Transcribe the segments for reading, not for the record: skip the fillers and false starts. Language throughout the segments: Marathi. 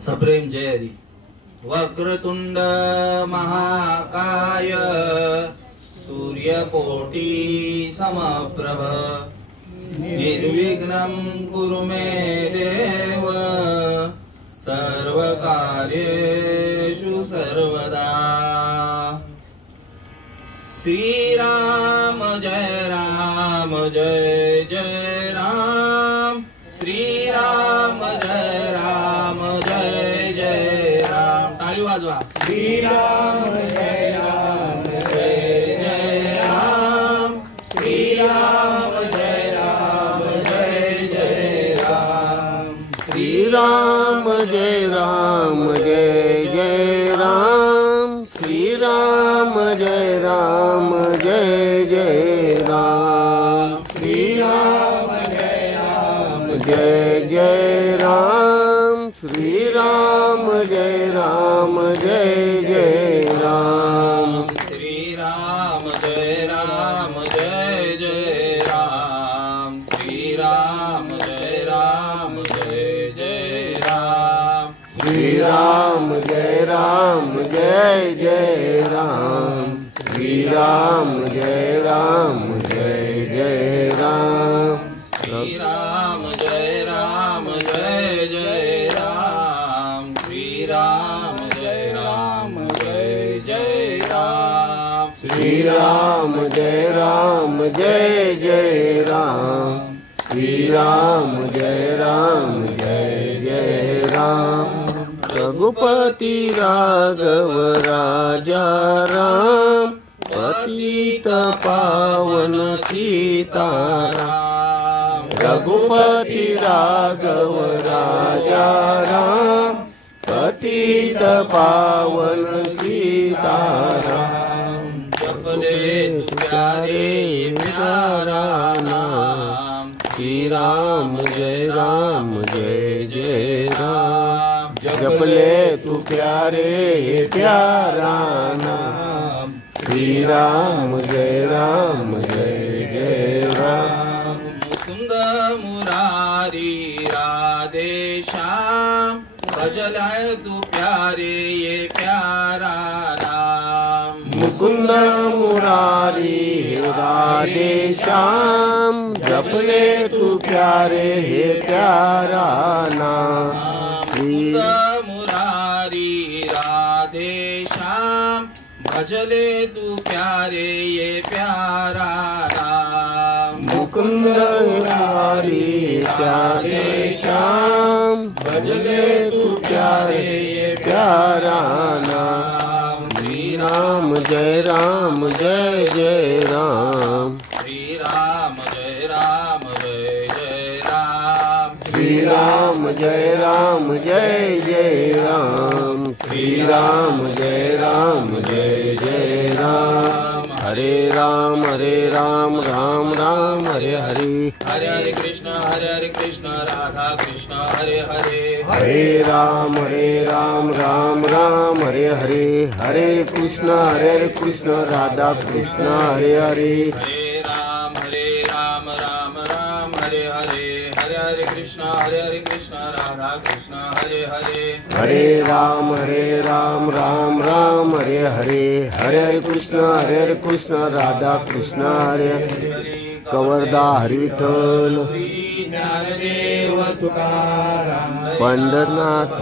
सप्रेम जय हरी। वक्रतुंड महाकाय सूर्यकोटि समप्रभ निर्विघ्नं कुरु मे देव सर्वकार्येषु सर्वदा। श्री राम जय जय राम। श्री राम जय राम। टाळी वाजवा। श्री राम जय राम। श्री राम जय राम। श्री राम जय राम जय राम। श्री राम जय राम जय राम। श्री राम जय राम। श्री राम जय राम जय राम। श्री राम जय राम। श्री राम जय राम। श्री राम जय राम जय राम। श्री राम जय राम जय राम। श्री राम जय राम श्री राम जय राम जय राम। श्री राम जय राम जय राम। श्री राम जय राम जय राम। रघुपति राघव राजा राम पतित पावन सीताराम। रघुपति राघव राजा राम पतित पावन सीताराम। जपले तू प्यारे प्यारा नाम। श्री राम जय राम। जपले तू प्यारे प्यारा नाम। श्री राम जय राम। मुकुंद मुरारी राधे श्याम भजलाय तू प्यारे ये प्यारा नाम। मुकुंद मुरारी राधे श्याम जपले तू प्यारे हे प्यारा नाम। मुकुंद मुरारी राधे श्याम भजले तू प्यारे ये प्यारा नाम। मुकुंद मुरारी राधे श्याम भजले तू प्यारे ये प्यारा नाम। श्री राम जय राम जय राम। श्री राम जय राम श्री राम जय राम जय राम। श्री राम जय राम हरे राम राम राम हरे हरे। हरे कृष्ण राधा कृष्ण हरे हरे। हरे राम राम राम हरे हरे। हरे कृष्ण राधा कृष्ण हरे हरे। हरे राम राम राम हरे हरे। हरे कृष्ण राधा कृष्ण हरे हरे। हरे राम राम राम हरे हरे। हरे कृष्ण राधा कृष्ण हरे हरे। कवर्धा हरी विठ्ठल ज्ञानदेव तुकाराम पंढरनाथ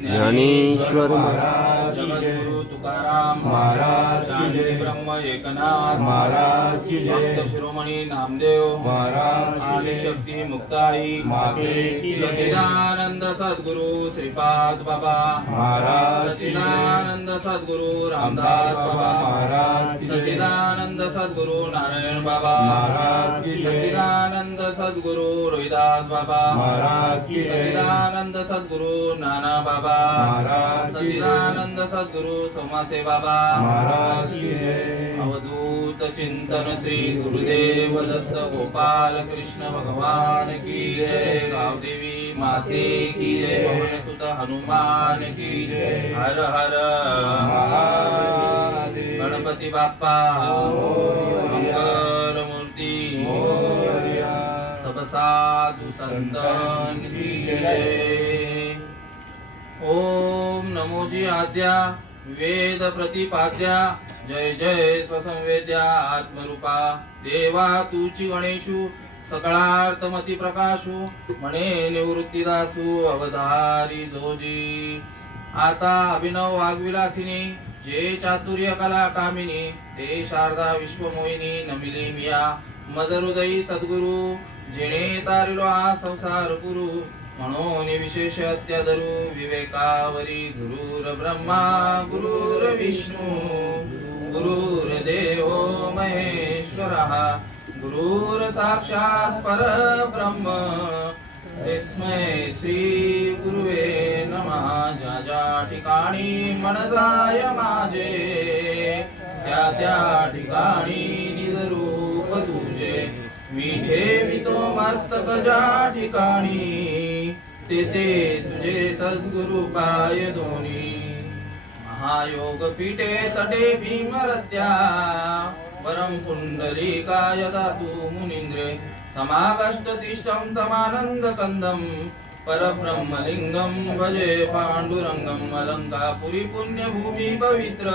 ज्ञानेश्वर जगद्गुरु तुकाराम महाराज शांती ब्रह्म एकनाथ महाराज की भक्त शिरोमणी नामदेव महाराज आदि शक्ती मुक्ताई माते की सच्चिदानंद सद्गुरु श्रीपाद बाबा महाराज। सच्चिदानंद सद्गुरु रामदास बाबा महाराज। सच्चिदानंद सद्गुरु नारायण बाबा महाराज। सच्चिदानंद सद्गुरु रोहिदास बाबा महाराज। सच्चिदानंद सद्गुरु नाना बाबा महाराज। सच्चिदानंद सद्गुरु सोमासे बाबा महाराज। अवधूत चिंतन श्री गुरुदेव दत्त गोपाल कृष्ण भगवान की जय। गावदेवी माते की जय। पवन सुत हनुमान की जय। हर हर महादेव। गणपति बाप्पा मंगल मूर्ति सब साधु संतन की जय। ओम नमोजी आद्या वेद प्रतिपाद्या जय जय स्वसंवेद्या आत्मरूपा देवा तुची गणेशू सकळार्थमती प्रकाशू म्हणे निवृत्तीदासू अवधारी जोजी. आता अभिनव वाग्विलासिनी जे चातुर्य कला कामिनी ते शारदा विश्वमोहिनी नमिली मिया मदहृदयी सद्गुरु जेणे तारिलो हा संसार गुरु म्हणून विशेष अत्यादरू विवेकावरी गुरुर ब्रह्मा गुरुर विष्णू गुरुर्देव महेश्वरः गुरुर साक्षात परब्रह्म तस्मै श्री गुरुवे नमः. ज्या ज्या ठिकाणी मन जाय माझे त्या त्या ठिकाणी निज रूप तुझे मी ठेवितो मस्तक ज्या ठिकाणी तेथे तुझे सद्गुरु पाय दोन्ही. महायोग पीठे तटे भीमरत्या परम पुंडलिकाय दातु मुनींद्रे समागष्टतिष्ठं तमानंद कंदम परब्रह्मलिंगम भजे पांडुरंगम. अलंकापुरी पुण्यभूमी पवित्र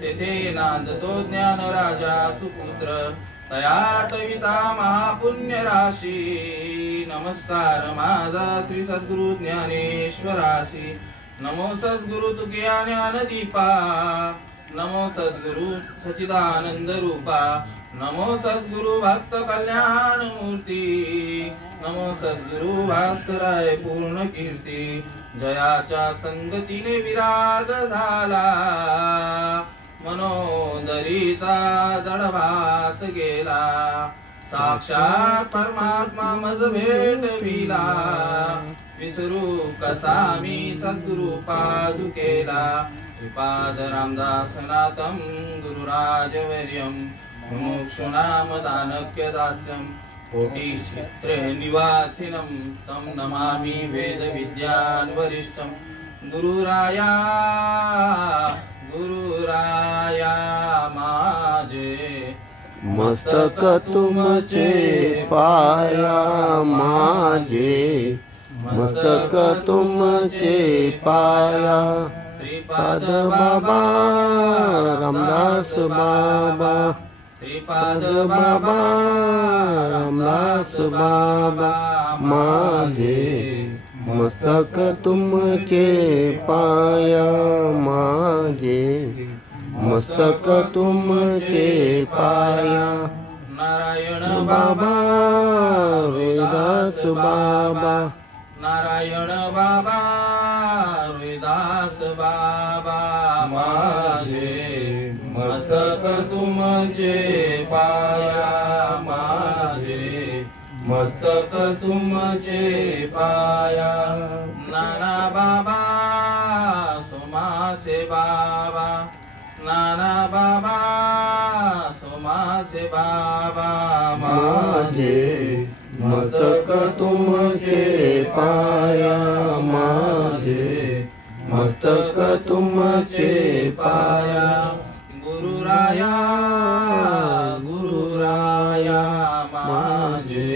तेथे नांदतो ज्ञान राजा सुपुत्र तयाटविता महापुण्य राशी. नमस्कार माझा श्री सद्गुरु ज्ञानेश्वरासी. नमो सद्गुरु तुकिया ज्ञानदीपा नमो सद्गुरु सच्चिदानंद रूपा नमो सद्गुरु भक्त कल्याण मूर्ती नमो सद्गुरु भास्कराय पूर्ण कीर्ती. जयाच्या संगतीने विराग झाला मनोदरीचा दडभास गेला. साक्षात परमात्मा मज भेटविला विसरू कसा मी सद्गुरु पादुकेला. श्रीपाद रामदास नाथम गुरुराजवर्यम मुमुक्षुनाम दानक्य दास्यम कोटि क्षेत्रे निवासिनं तं नमामि वेद विद्यान वरिष्ठं. गुरुराया गुरुराया माझे मस्तक तुमचे पाया माझे मस्तक तुमचे पाया. श्रीपाद बाबा रामदास बाबा श्रीपाद बाबा रामदास बाबा माझे मस्तक तुमचे पाया माझे मस्तक तुमचे पाया. नारायण बाबा रोहिदास बाबा नारायण बाबा रोहिदास बाबा माझे मस्तक तुमचे पाया माझे मस्तक तुमचे पाया. नाना बाबा सोमासे बाबा नाना बाबा सोमासे बाबा माझे मस्तक तुमचे पाया माझे मस्तक तुमचे पाया. गुरुराया गुरुराया माझे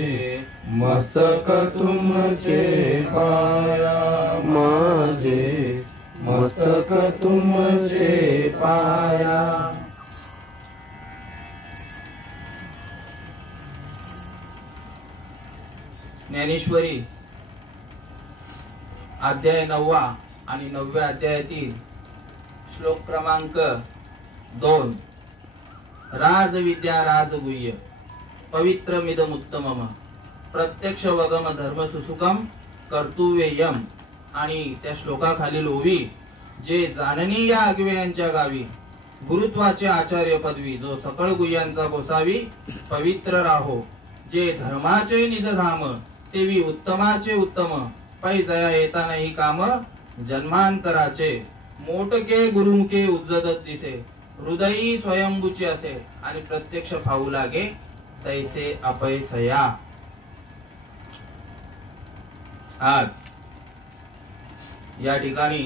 मस्तक तुमचे पाया माझे मस्तक तुमचे पाया. ज्ञानेश्वरी अध्याय 9 आणि 9व्या अध्यायातील श्लोक क्रमांक 2. राजविद्या राजगुह्य पवित्रमिदमुत्तमम प्रत्यक्ष वगम धर्म सुसुकम कर्तव्ययम. आणि त्या श्लोकाखालील ओवी. जे जाणनी या आगव्यांच्या गावी गुरुत्वाचे आचार्य पदवी जो सकळ गुह्यांचा गोसावी पवित्र राहो. जे धर्माचे निजधाम तेवी उत्तमाचे उत्तम पै दया येता नाही काम जन्मांतराचे. मोटके गुरुमुखे उज्जतत दिसे हृदयी स्वयंभूची असे आणि प्रत्यक्ष पाहू लागे तैसे अपैसया. आज या ठिकाणी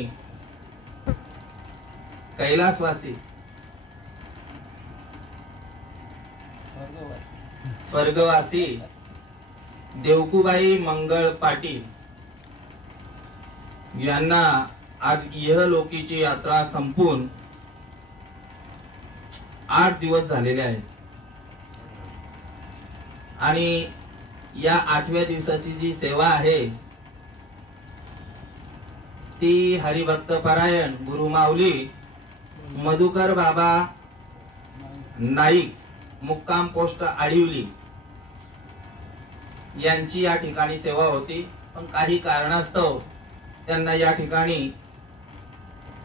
कैलासवासी स्वर्गवासी देवकुबाई मंगळ पाटील यांना आज इहलोकीची यात्रा संपून 8 दिवस झालेले आहेत आणि या 8व्या दिवसाची जी सेवा आहे ती हरिभक्त परायण गुरु माऊली मधुकर बाबा नाईक मुक्काम पोस्ट आडिवली यांची या ठिकाणी सेवा होती, पण काही कारणास्तव त्यांना या ठिकाणी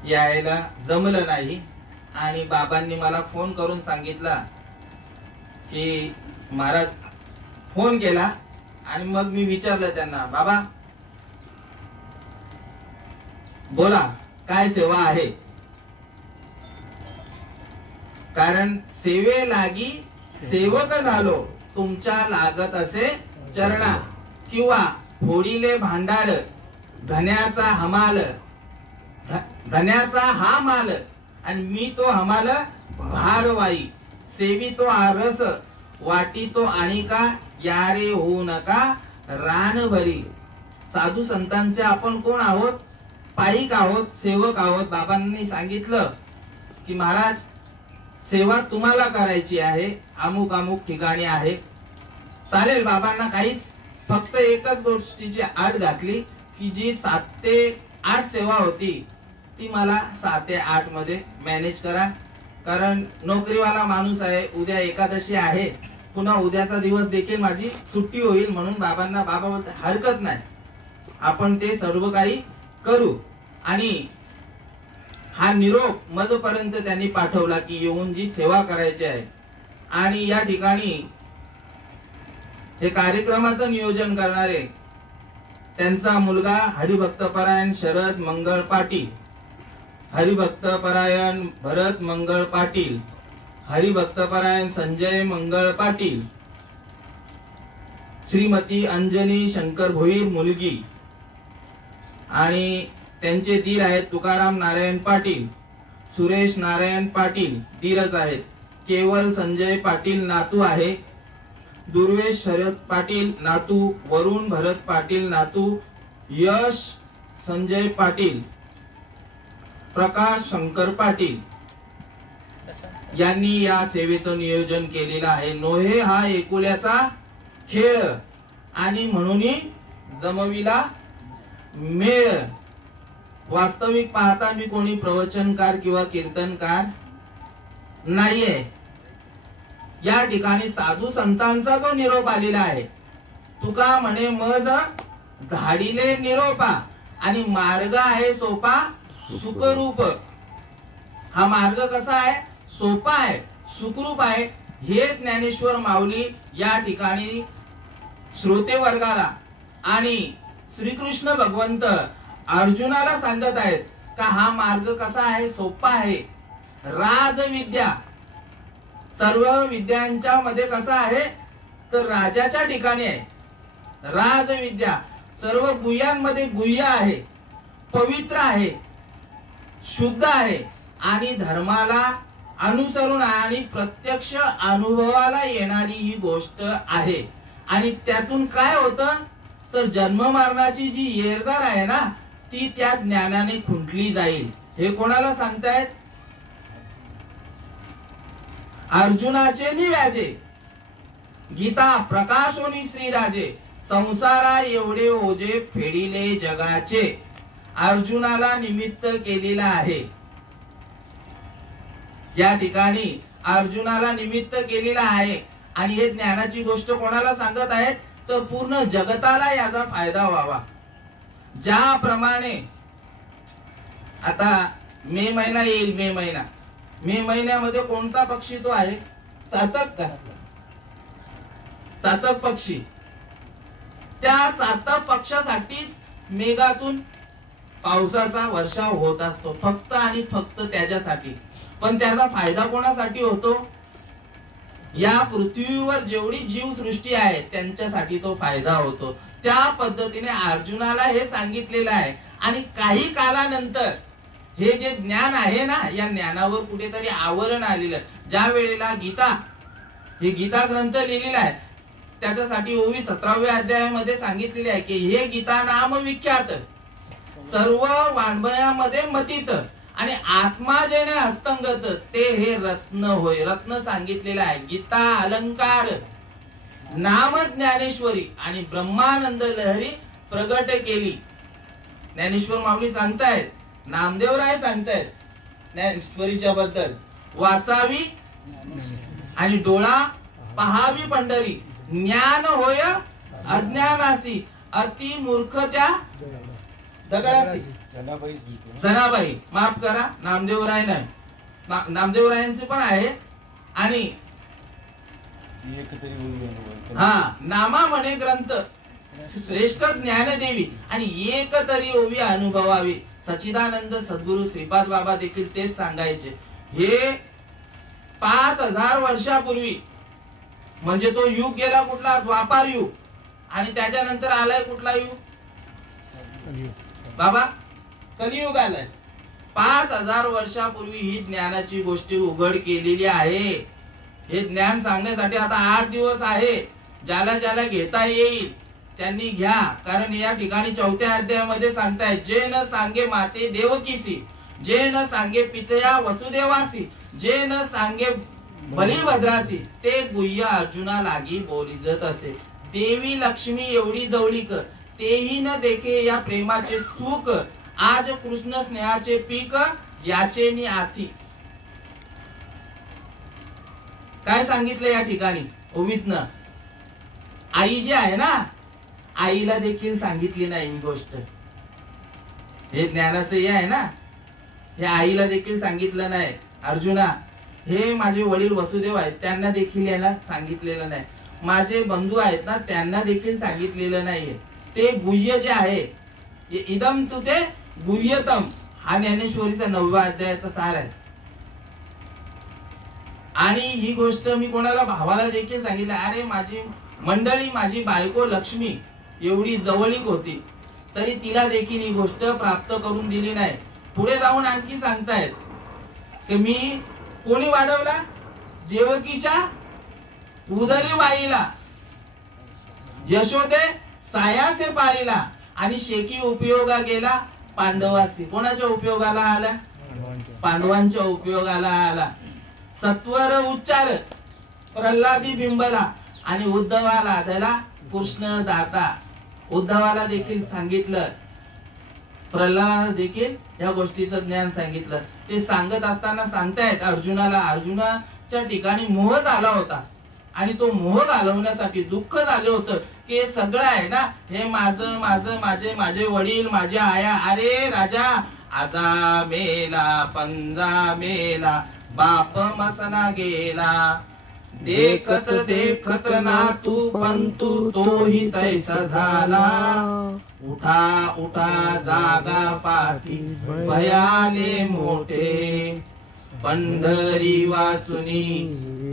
यायला जमलं नाही आणि बाबांनी मला फोन करून सांगितला की महाराज फोन केला आणि मग मी विचारलं त्यांना, बाबा बोला काय सेवा आहे, कारण सेवे लागी सेवक झालो तुमच्या लागत असे चरणा, किंवा फोडीले भांडार धन्याचा हमाल, धन्याचा हा माल आणि मी तो हमाल भारवाई, सेवी तो आरस वाटी तो आणिका यारे होऊ नका रानभरी. साधू संतांचे आपण कोण आहोत? पाईक आहोत, सेवक आहोत. बाबांनी सांगितलं की महाराज सेवा तुम्हाला करायची आहे, अमुक अमुक ठिकाणी आहे. चालेल, बाबांना काहीच, फक्त एकच गोष्टीची आड घातली की जी 7 ते 8 सेवा होती ती मला 7 ते 8 मध्ये मॅनेज करा, कारण नोकरीवाला माणूस आहे, उद्या एकादशी आहे, पुन्हा उद्याचा दिवस देखील माझी सुट्टी होईल. म्हणून बाबांना बाबा बोलते हरकत नाही, आपण ते सर्व काही करू. आणि हा निरोप मधपर्यंत त्यांनी पाठवला की येऊन जी सेवा करायची आहे. आणि या ठिकाणी हे कार्यक्रमाचं नियोजन करणारे त्यांचा मुलगा हरिभक्तपरायण शरद मंगळ पाटील, हरिभक्तपरायण भरत मंगळ पाटील, हरिभक्तपरायण संजय मंगळ पाटील, श्रीमती अंजनी शंकर भोईर मुलगी, आणि त्यांचे दीर आहेत तुकाराम नारायण पाटील, सुरेश नारायण पाटील दीरच आहेत, केवल संजय पाटील नातू आहे, दुर्वेश शरद पाटील नातू, वरुण भरत पाटील नातू, यश संजय पाटील, प्रकाश शंकर पाटील यांनी या सेवेचं नियोजन केलेलं आहे. नोहे हा एकुल्याचा खेळ आणि म्हणून जमविला मेळ. वास्तविक पाहता मी कोणी प्रवचनकार किंवा कीर्तनकार नाहीये. या ठिकाणी साधू संतांचा जो निरोप आलेला आहे, तुका म्हणे मज धाडीले निरोपा, आणि मार्ग आहे सोपा सुखरूप. हा मार्ग कसा आहे? सोपा आहे, सुखरूप आहे. हे ज्ञानेश्वर माऊली या ठिकाणी श्रोते वर्गाला आणि श्रीकृष्ण भगवंत अर्जुनाला सांगत आहेत का हा मार्ग कसा आहे? सोपा आहे. राजविद्या सर्व विद्यांच्या मध्ये कसा आहे तर राजाच्या ठिकाणी आहे. राजविद्या सर्व गुह्यांमध्ये गुह्य आहे, पवित्र आहे, शुद्ध आहे आणि धर्माला अनुसरून आणि प्रत्यक्ष अनुभवाला येणारी ही गोष्ट आहे. आणि त्यातून काय होतं तर जन्म मरणाची जी येरदार आहे ना ती त्या ज्ञानाने खुंटली जाईल. हे कोणाला सांगतायत? अर्जुनाचे निव्याजे गीता प्रकाशोनी श्रीराजे, संसारा एवढे ओझे फेडिले जगाचे. अर्जुनाला निमित्त केलेला आहे. या ठिकाणी अर्जुनाला निमित्त केलेला आहे. आणि हे ज्ञानाची गोष्ट कोणाला सांगत आहेत तर पूर्ण जगताला याचा फायदा व्हावा. ज्याप्रमाणे आता मे महिना येईल, मे महिन्यामध्ये कोणता पक्षी तो आहे? चातक का? चातक पक्षी. त्या चातक पक्षासाठीच मेघातून पावसाचा वर्षाव होत असतो, फक्त आणि फक्त त्याच्यासाठी. पण त्याचा फायदा कोणासाठी होतो? या पृथ्वीवर जेवढी जीवसृष्टी आहे त्यांच्यासाठी तो फायदा होतो. त्या पद्धतीने अर्जुनाला हे सांगितलेलं आहे. आणि काही कालानंतर हे जे ज्ञान आहे ना या ज्ञानावर कुठेतरी आवरण आलेलं. ज्या वेळेला गीता हे गीता ग्रंथ लिहिलेला आहे त्याच्यासाठी 17व्या अध्यायामध्ये सांगितलेले आहे की हे गीता नाम विख्यात सर्व वाङ्मयामध्ये मतीत आणि आत्मा जेणे हस्तंगत ते हे रत्न होय. रत्न सांगितलेलं आहे. गीता अलंकार नाम ज्ञानेश्वरी आणि ब्रह्मानंद लहरी प्रगट केली. ज्ञानेश्वर माऊली सांगतायत, नामदेवराय सांगतायत ज्ञानेश्वरीच्या बद्दल, वाचावी आणि डोळा पहावी पंढरी, ज्ञान होय अज्ञानासी, अति मूर्ख त्या दगडासी. जनाबाई माफ करा, नामदेवराय नाही, नामदेवरायांचे पण आहे. आणि हा नामा म्हणे ग्रंथ श्रेष्ठ ज्ञानदेवी आणि एक तरी ओवी अनुभवावी. सच्चिदानंद सद्गुरु श्रीपाद बाबा देखील तेच सांगायचे. हे 5000 वर्षापूर्वी, म्हणजे तो युग गेला कुठला, द्वापार युग, आणि त्याच्यानंतर आलाय कुठला युग बाबा, कलियुग आलाय. 5000 वर्षापूर्वी ही ज्ञानाची गोष्टी उघड केलेली आहे. हे ज्ञान सांगण्यासाठी आता 8 दिवस आहे. ज्याला ज्याला घेता येईल त्यांनी घ्या. कारण या ठिकाणी 4थ्या अध्यायामध्ये सांगतायत, जे न सांगे माते देवकीसी, जे न सांगे पितया वसुदेवासी, जे न सांगे बलिभद्रासी, ते गुह्य अर्जुना लागी बोलिजत असे. देवी लक्ष्मी एवढी जवळी कर, तेही न देखे या प्रेमाचे सुख, आज कृष्ण स्नेहाचे पीक याचे नि आथी. काय सांगितलं या ठिकाणी ओवीतनं? आई जी आहे ना, आईला देखील सांगितली नाही ही गोष्ट. हे ज्ञानाचं हे आहे ना, हे आईला देखील सांगितलं नाही. अर्जुना, हे माझे वडील वसुदेव आहेत, त्यांना देखील याला सांगितलेलं नाही. माझे बंधू आहेत ना, त्यांना देखील सांगितलेलं नाहीये. ते गुह्य जे आहे, इदम तू ते गुह्यतम, हा ज्ञानेश्वरीचा 9व्या अध्यायाचा सार आहे. आणि ही गोष्ट मी कोणाला, भावाला देखील सांगितलं. अरे माझी मंडळी, माझी बायको लक्ष्मी एवढी जवळीक होती, तरी तिला देखील ही गोष्ट प्राप्त करून दिली नाही. पुढे जाऊन आणखी सांगतायत की मी कोणी वाढवला, देवकीच्या उदरी वाईला, यशोदे सायासे पाळीला, आणि शेकी उपयोगा गेला पांडवासी. कोणाच्या उपयोगाला आला? पांडवांच्या उपयोगाला आला. सत्वर उच्चार प्रल्हादी बिंबला, आणि उद्धवाला धला कृष्ण दाता. उद्धवाला देखील सांगितलं, प्रल्हादाला देखील या गोष्टीचं ज्ञान सांगितलं. ते सांगत असताना सांगतायत अर्जुनाला, अर्जुनाच्या ठिकाणी मोह झाला होता, आणि तो मोह घालवण्यासाठी दुःख झाले होतं की हे सगळं आहे ना, हे माझं माझं, माझे माझे वडील, माझ्या आया. अरे राजा, आजा मेला पंजा मेला, बाप मसना गेला, देखत देखत ना तू पंतु तोही तैसा झाला. उठा उठा जागा पाठी भयाले मोठे, पंढरी वाचुनी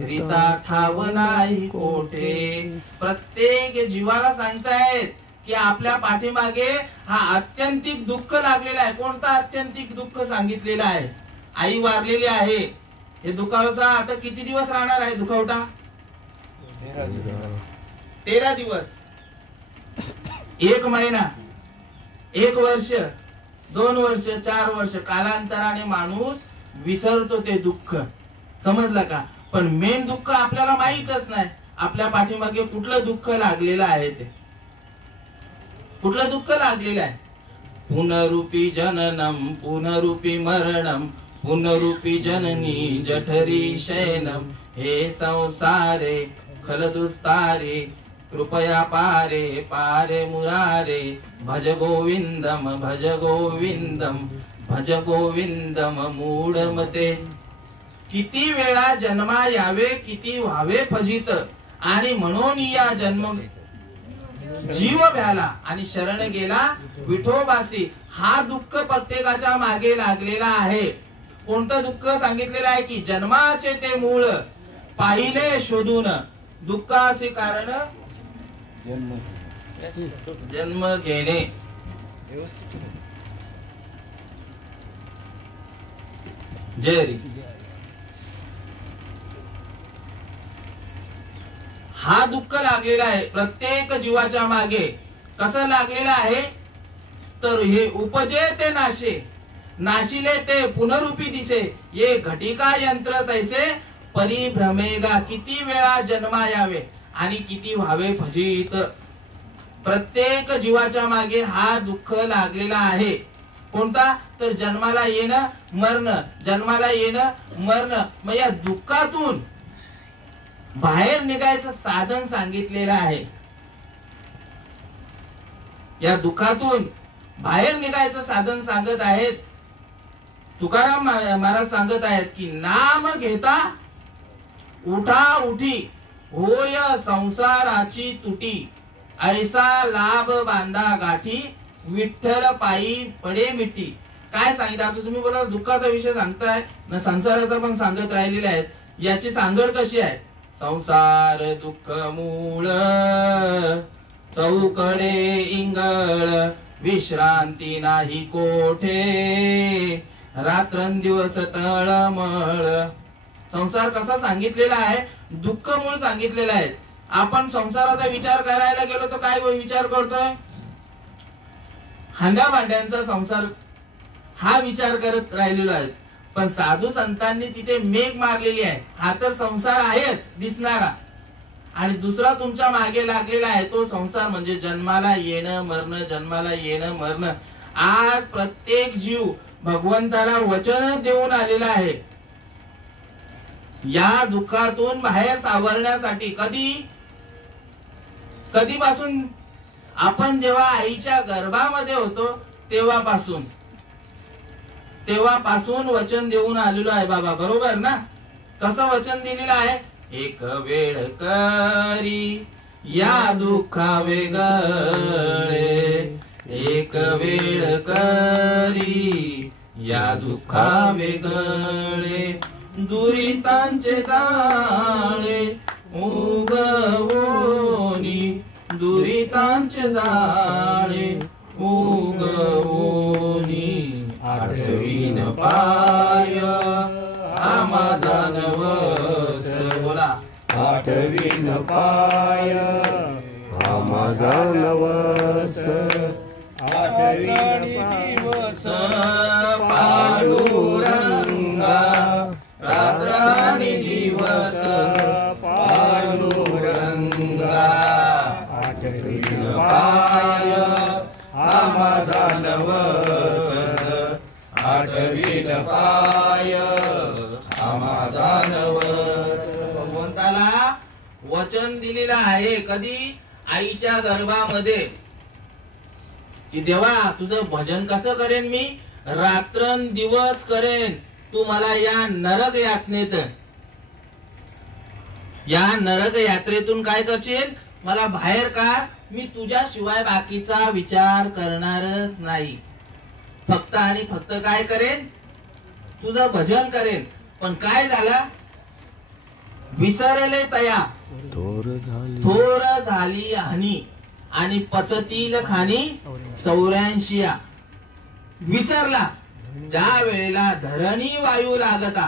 रीता ठाव नाही कोठे. प्रत्येक जीवाला सांगतायत की आपल्या पाठीमागे हा आत्यंतिक दुःख लागलेला आहे. कोणता आत्यंतिक दुःख सांगितलेला आहे? आई वारलेली आहे. हे दुखावता आता किती दिवस राहणार आहे दुखावटा? 13 दिवस, 1 महिना, 1 वर्ष, 2 वर्ष, 4 वर्ष. कालांतराने माणूस विसरतो ते दुःख. समजलं का? पण मेन दुःख आपल्याला माहीतच नाही. आपल्या पाठीमागे कुठलं दुःख लागलेलं आहे, ते कुठलं दुःख लागलेलं आहे? पुनरूपी जननम पुनरूपी मरणम, पुनरूपी जननी जठरी शयनम. हे संसारे खलदुस्तारे, कृपया पारे पारे मुरारे. भज गोविंदम भज गोविंदम भज गोविंदम मूढमते. किती वेळा जन्मा यावे, किती व्हावे फजित, आणि म्हणून या जन्म जीव भ्याला आणि शरण गेला विठोबासी. हा दुःख प्रत्येकाच्या मागे लागलेला आहे. कोणतं दुःख सांगितलेलं आहे? की जन्माचे ते मूळ पाहिले शोधून, दुःखाचे कारण जन्म घेणे. जय हरी. हा दुःख लागलेला आहे प्रत्येक जीवाच्या मागे. कसं लागलेला आहे? तर हे उपजे ते नाशे, नाशिले ते पुनरुपी दिसे, ये घटिका यंत्र तैसे परिभ्रमेगा, किती वेळा जन्मा यावे आणि किती व्हावे फजित. प्रत्येक जीवाच्या मागे हा दुःख लागलेला आहे. कोणता? तर जन्माला येणं मरणं, जन्माला येणं मरणं. मग या दुःखातून बाहेर निघायचं साधन सांगितलेलं आहे. या दुःखातून बाहेर निघायचं साधन सांगत आहेत. तुकाराम महाराज सांगत आहेत की नाम घेता उठा उठी, होय संसाराची तुटी, ऐसा लाभ बांधा गाठी, विठ्ठल पायी पडे मिठी. काय सांगितलं? आता तुम्ही बोला दुःखाचा विषय सांगताय ना, संसाराचा पण सांगत राहिलेले आहेत. याची सांगड कशी आहे? संसार दुःख मूळ, चौकडे इंगळ, विश्रांती नाही कोठे, रात्रंदिवस तळमळ. संसार कसा सांगितलेला आहे? दुःख मूळ सांगितलेला आहे. आपण संसाराचा विचार करायला गेलो तर काय विचार करतोय? हांड्या भांड्यांचा संसार हा विचार करत राहिलेलो आहे. पण साधू संतांनी तिथे मेघ मारलेली आहे. हा तर संसार आहेच दिसणारा, आणि दुसरा तुमच्या मागे लागलेला आहे तो संसार म्हणजे जन्माला येणं मरणं, जन्माला येणं मरणं. आज प्रत्येक जीव भगवंताला वचन देऊन आलेला आहे या दुःखातून बाहेर सावरण्यासाठी. कधीपासून? आपण जेव्हा आईच्या गर्भामध्ये होतो तेव्हापासून वचन देऊन आलेलो आहे बाबा, बरोबर ना? कसं वचन दिलेलं आहे? एक वेळ करी या दुःखा वेगळे, एक वेळ करी या दुःखा वेगळे, दुरितांचे जाळे उगवोनी, दुरितांचे जाळे उगवोनी, आठवीन पाय हा माझा नवस. बोला. आठवीन पाय हा माझा नवस, आठवीन दिवस पांडुरंगा, रात्र आणि दिवस पांडुरंगा, आठवीन पाय हा माझा नवस, आठवीन पाय हा माझा नवस. भगवंताला वचन दिलेलं आहे. कधी? आईच्या गर्भामध्ये, की देवा तुझं भजन कसं करेन मी? रात्रंदिवस करेन. तू मला या नरक यातनेत, या नरक यात्रेतून काय करशील? मला बाहेर काढ. मी तुझ्याशिवाय बाकीचा विचार करणारच नाही. फक्त आणि फक्त काय करेन? तुझं भजन करेन. पण काय झालं? विसरले तया थोर झाली हानी, आणि पचतील खाणी 84. विसरला ज्या वेळेला धरणी वायू लागता,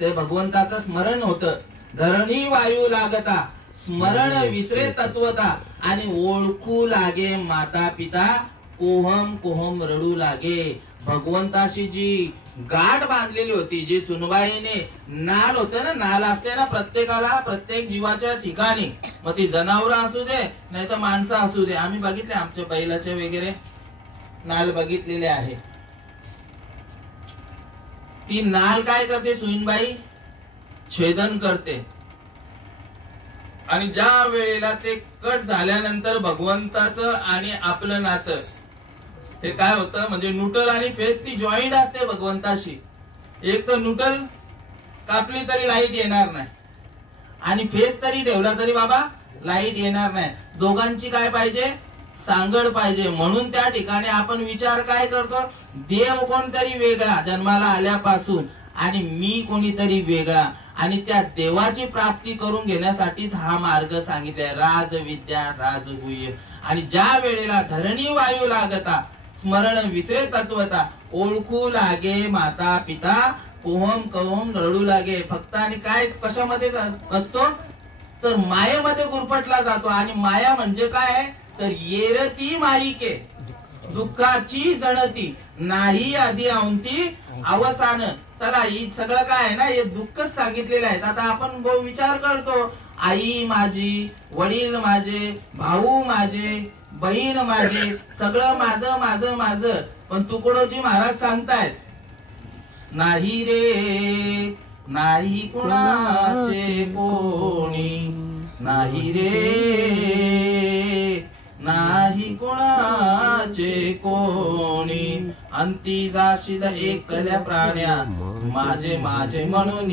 ते भगवंताचं स्मरण होतं. धरणी वायू लागता स्मरण विसरे तत्वता, आणि ओळखू लागे माता पिता, कोहम कोहम रडू लागे. भगवंताशी जी गाठ बांधलेली होती, जी सुनबाईने नाल होते ना, नाल असते ना प्रत्येकाला, प्रत्येक जीवाच्या ठिकाणी, मग ती जनावर असू दे नाही तर माणसं असू दे. आम्ही बघितले आमच्या बैलाचे वगैरे नाल बघितलेले आहे. ती नाल काय करते सुनबाई? छेदन करते. आणि ज्या वेळेला ते कट झाल्यानंतर भगवंताचं आणि आपलं नातं हे काय होतं, म्हणजे न्यूट्रल आणि फेज ती जॉईंट असते भगवंताशी. एक तर न्यूट्रल कापली तरी लाईट येणार नाही, आणि फेज तरी ठेवला तरी बाबा लाईट येणार नाही. दोघांची काय पाहिजे? सांगड पाहिजे. म्हणून त्या ठिकाणी आपण विचार काय करतो? देव कोणतरी वेगळा जन्माला आल्यापासून, आणि मी कोणीतरी वेगळा, आणि त्या देवाची प्राप्ती करून घेण्यासाठीच हा मार्ग सांगितलाय. राजविद्या राजगुह्य. आणि ज्या वेळेला धरणी वायू लागता स्मरण विसरे तत्वता, ओळखू लागे माता पिता, कोहम कोहम रडू लागे. फक्त आणि काय कशामध्ये असतो? तर मायेमध्ये गुरफटला जातो. आणि माया म्हणजे काय? तर येरती माईके, दुःखाची जणती नाही आधी अंती अवसान. चला ही सगळं काय आहे ना, हे दुःखच सांगितलेलं आहे. आता आपण विचार करतो, आई माझी, वडील माझे, भाऊ माझे, बहीण माझी, सगळं माझं माझं माझं. पण तुकडोजी महाराज सांगतायत, नाही रे नाही कुणाचे कोणी, नाही रे नाही कुणाचे कोणी. अंती जाशील एकल्या प्राण्या माझे माझे म्हणून,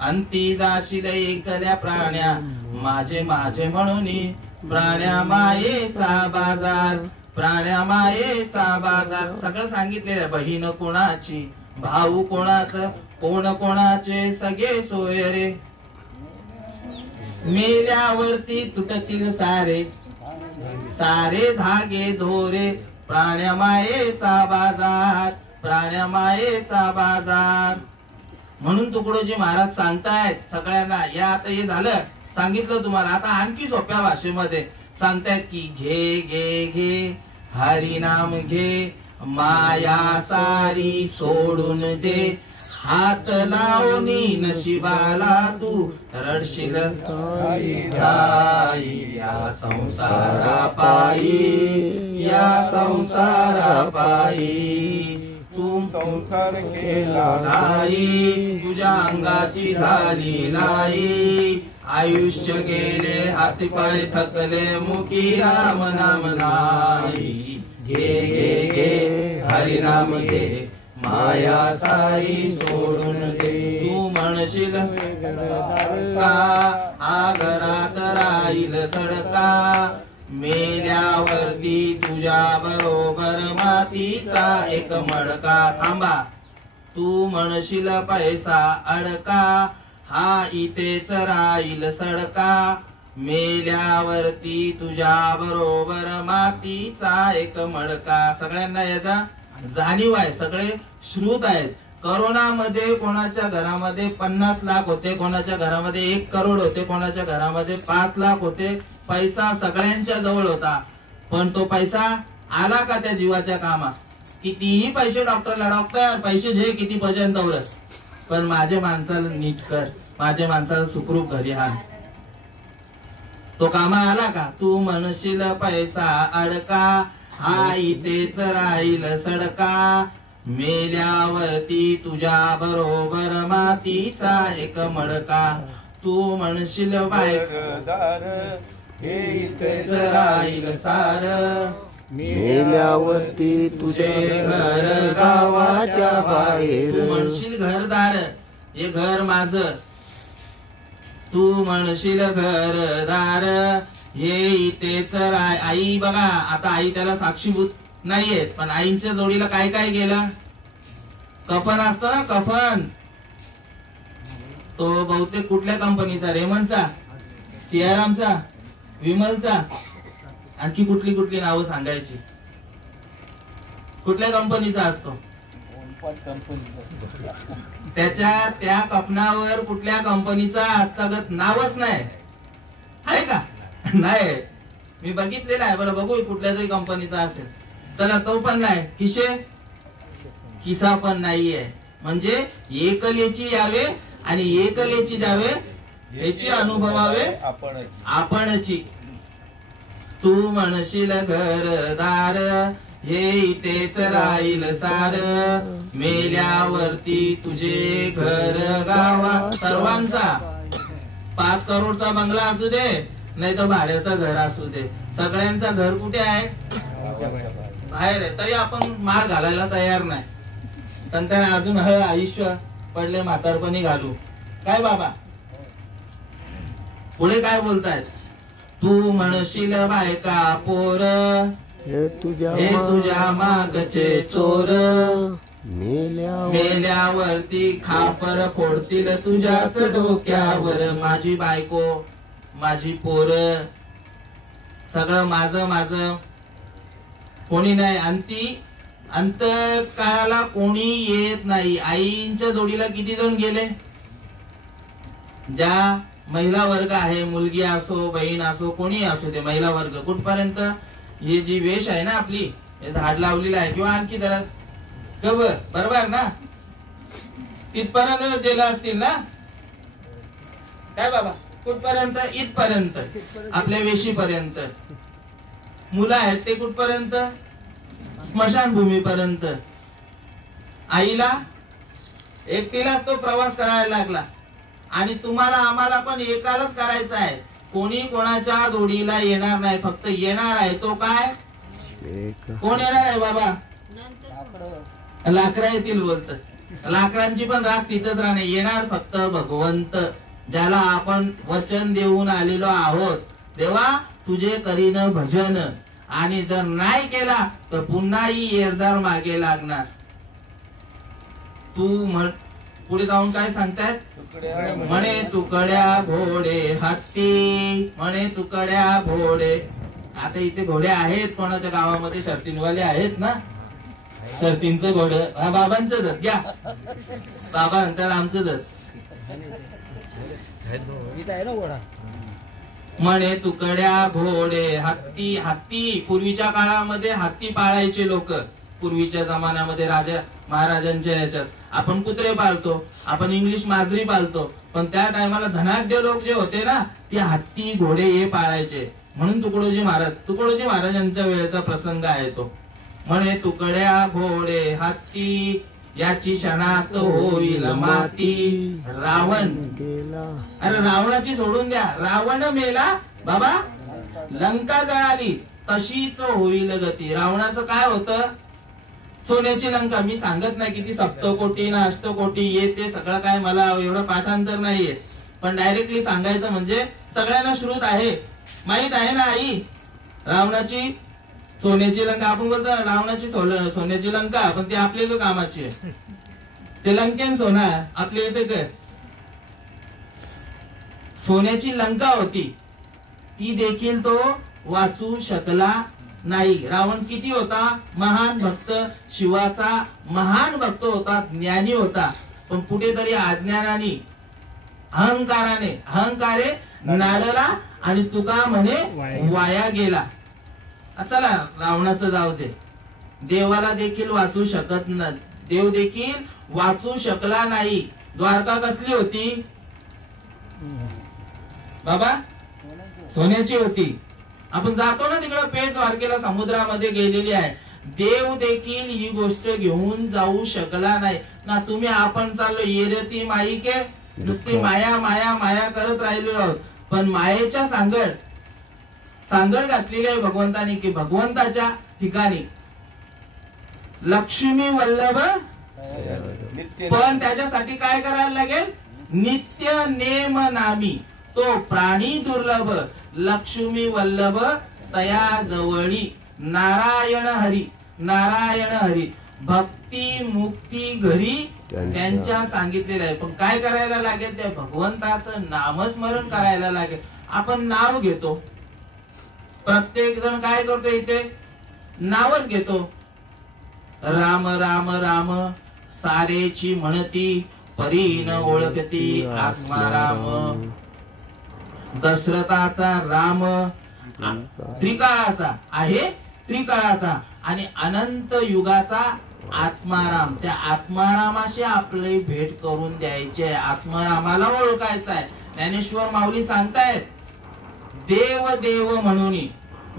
अंती जाशील एकल्या प्राण्या माझे माझे म्हणून. प्राण्या मायेचा बाजार, प्राण्या मायेचा बाजार. सगळं सांगितलेलं आहे. बहीण कोणाची, भाऊ कोणाचं, कोण कोणाचे सगळे सोय रे. मेल्यावरती तुटतील सारे सारे धागे दोरे. प्राण्या मायेचा बाजार, प्राण्या मायेचा बाजार. म्हणून तुकडोजी महाराज सांगतायत सगळ्यांना. या आता हे झालं सांगितलं तुम्हाला. आता आणखी सोप्या भाषेमध्ये सांगतायत की घे घे घे हरिनाम घे, माया सारी सोडून दे. हात लावणी नशिबाला तू रडशील या संसारा पायी, या संसारा पायी. तू संसार केला लाई, तुझ्या अंगाची झाली लाई. आयुष्य गेले हातीपाय थकले, मुखी राम नाम नाही. घे घे घे हरिनाम घे, माया सारी सोडून दे. तू म्हणशील का आगरात राहील सडका, मेल्यावरती तुझ्या बरोबर मातीचा एक मडका. थांबा. तू म्हणशील पैसा अडका, हा इथेच राहील सडका, मेल्यावरती तुझ्या बरोबर मातीचा एक मडका. सगळ्यांना याचा जाणीव आहे, सगळे श्रुत आहेत. करोनामध्ये कोणाच्या घरामध्ये 50 लाख होते, कोणाच्या घरामध्ये 1 करोड होते, कोणाच्या घरामध्ये 5 लाख होते. पैसा सगळ्यांच्या जवळ होता, पण तो पैसा आला का त्या जीवाच्या कामात? कितीही पैसे डॉक्टरला, डॉक्टर पैसे जे किती पर्यंत उरत, पण माझ्या माणसाला नीट कर, माझ्या माणसाला सुखरूप घरी आण, तो कामा आला का? तू म्हणशील पैसा अडका, हा इथेच राहील सडका, मेल्यावरती तुझ्या बरोबर मातीचा एक मडका. तू म्हणशील बायकदार, हे इथेच राहील सार, मेल्यावरती तुझे घर गावाच्या बाहेर. तू म्हणशील घरदार, हे घर माझं, तू म्हणशील घरदार, हे इथेच राय. आई बघा, आता आई त्याला साक्षीभूत नाहीयेत, पण आईंच्या जोडीला काय काय गेलं? कफन असतो ना, कफन. तो बहुतेक कुठल्या कंपनीचा? रेमंडचा, सियारामचा, विमलचा, आणखी कुठली कुठली नावं सांगायची? कुठल्या कंपनीचा असतो? त्याच्या त्या कफनावर कुठल्या कंपनीचा हस्तगत नावच नाही आहे का? नाही, मी बघितलेला आहे. बरं, बघू कुठल्या तरी कंपनीचा असेल. चला, तो पण नाही, खिसा पण नाहीये. म्हणजे एकलेची यावे आणि एकलेची जावे, याची अनुभवावे आपणची. तू म्हणशील घरदार, हे इथेच राहील सार, मेल्यावरती तुझे घर गावा. सर्वांचा 5 करोडचा बंगला असू दे, नाही तर भाड्याचं घर असू दे, सगळ्यांचं घर कुठे आहे? बाहेर आहे. तरी आपण मार घालायला तयार नाही. पण त्याने अजून आयुष्य पडले म्हातारपणी घालू. काय बाबा, पुढे काय बोलतायत? तू म्हणशील बायका पोर, हे तुझ्या मागचे चोर, मेल्यावरती खापर फोडतील तुझ्याच डोक्यावर. माझी बायको, माझी पोर, सगळं माझं माझं, कोणी नाही. अंतकाळाला कोणी येत नाही. आईंच्या जोडीला किती जण गेले? ज्या महिला वर्ग आहे, मुलगी असो, बहीण असो, कोणी असो, ते महिला वर्ग कुठपर्यंत, हे जी वेश आहे ना आपली, हे झाड लावलेलं आहे किंवा आणखी जरा खबर बरोबर ना, तिथपर्यंत गेला असतील ना काय बाबा, कुठपर्यंत? इथपर्यंत, आपल्या वेशीपर्यंत. मुलं आहेत ते कुठपर्यंत? स्मशानभूमीपर्यंत. आईला एकटीला तो प्रवास करायला लागला आणि तुम्हाला आम्हाला पण एकालाच करायचा आहे. कोणी कोणाच्या जोडीला येणार नाही, फक्त येणार आहे तो काय? कोण येणार आहे बाबा? लाकरा येतील बोलत. लाकरांची पण राग तिथंच राहणे, येणार फक्त भगवंत, ज्याला आपण वचन देऊन आलेलो आहोत. देवा तुझे करीन भजन, आणि जर नाही केला तर पुन्हाही येरदार मागे लागणार. तू पुढे जाऊन काय सांगतायत? म्हणे तुकड्या घोडे हत्ती, म्हणे तुकड्या घोडे. आता इथे घोडे आहेत कोणाच्या गावामध्ये? शर्तींवाले आहेत ना, शर्तींचं घोड. हा बाबांचं दर घ्या, बाबा नंतर आमचं दर. म्हणे तुकड्या घोडे हत्ती. हत्ती पूर्वीच्या काळामध्ये हत्ती पाळायचे लोक. पूर्वीच्या जमान्यामध्ये राजा महाराजांच्या याच्यात आपण कुत्रे पाळतो, आपण इंग्लिश मांजरी पाळतो, पण त्या टायमाला धनाढ्य लोक जे होते ना ते हत्ती घोडे हे पाळायचे. म्हणून तुकडोजी महाराजांच्या वेळेचा प्रसंग आहे तो. म्हणे तुकड्या घोडे हत्ती, याची क्षणात होईल माती. रावण गेला, अरे रावणाची सोडून द्या, रावण मेला बाबा, लंका जळाली, तशीच होईल गती. रावणाचं काय होतं? सोन्याची लंका. मी सांगत नाही किती सप्तकोटी ना अष्टकोटी येते सगळं, काय मला एवढं पाठांतर नाहीये, पण डायरेक्टली सांगायचं म्हणजे सगळ्यांना श्रुत आहे, माहित आहे ना आई. रावणाची सोन्याची लंका, आपण बोलतो रावणाची सोन्याची लंका, पण ती आपली जो कामाची आहे. ते लंकेन सोना आपल्या इथे काय सोन्याची लंका होती, ती देखील तो वाचू शकला नाही. रावण किती होता? महान भक्त, शिवाचा महान भक्त होता, ज्ञानी होता, पण कुठेतरी अज्ञानाने अहंकारे नाडला आणि तुका म्हणे वाया गेला. चला रावणाचं जाऊ दे, देवाला देखील वाचू शकत नाही, देव देखील वाचू शकला नाही. द्वारका कसली होती बाबा? सोन्याची होती. आपण जातो ना तिकडे पेठ द्वारकेला, समुद्रामध्ये गेलेली आहे. देव देखील ही गोष्ट घेऊन जाऊ शकला नाही ना. तुम्ही आपण चाललो येरती माईके, नुसती माया माया माया करत राहिलो आहोत, पण मायेच्या सांगड घातलेली आहे भगवंतानी, की भगवंताच्या ठिकाणी लक्ष्मी वल्लभ, पण त्याच्यासाठी काय करायला लागेल? नित्य नेम नामी तो प्राणी दुर्लभ, लक्ष्मी वल्लभ तया जवळी. नारायण हरी, नारायण हरी, भक्ती मुक्ती घरी त्यांच्या सांगितलेलं आहे. पण काय करायला लागेल? त्या भगवंताचं नामस्मरण करायला लागेल. आपण नाव घेतो, प्रत्येक जण काय करतो इथे? नावच घेतो. राम राम राम सारेची म्हणती, परीन ओळखती आत्माराम. दशरथाचा राम त्रिकाळाचा आहे, त्रिकाळाचा आणि अनंत युगाचा आत्माराम. त्या आत्मारामाशी आपली भेट करून द्यायची आहे, आत्मारामाला ओळखायचं आहे. ज्ञानेश्वर माऊली सांगतायत, देव देव म्हणून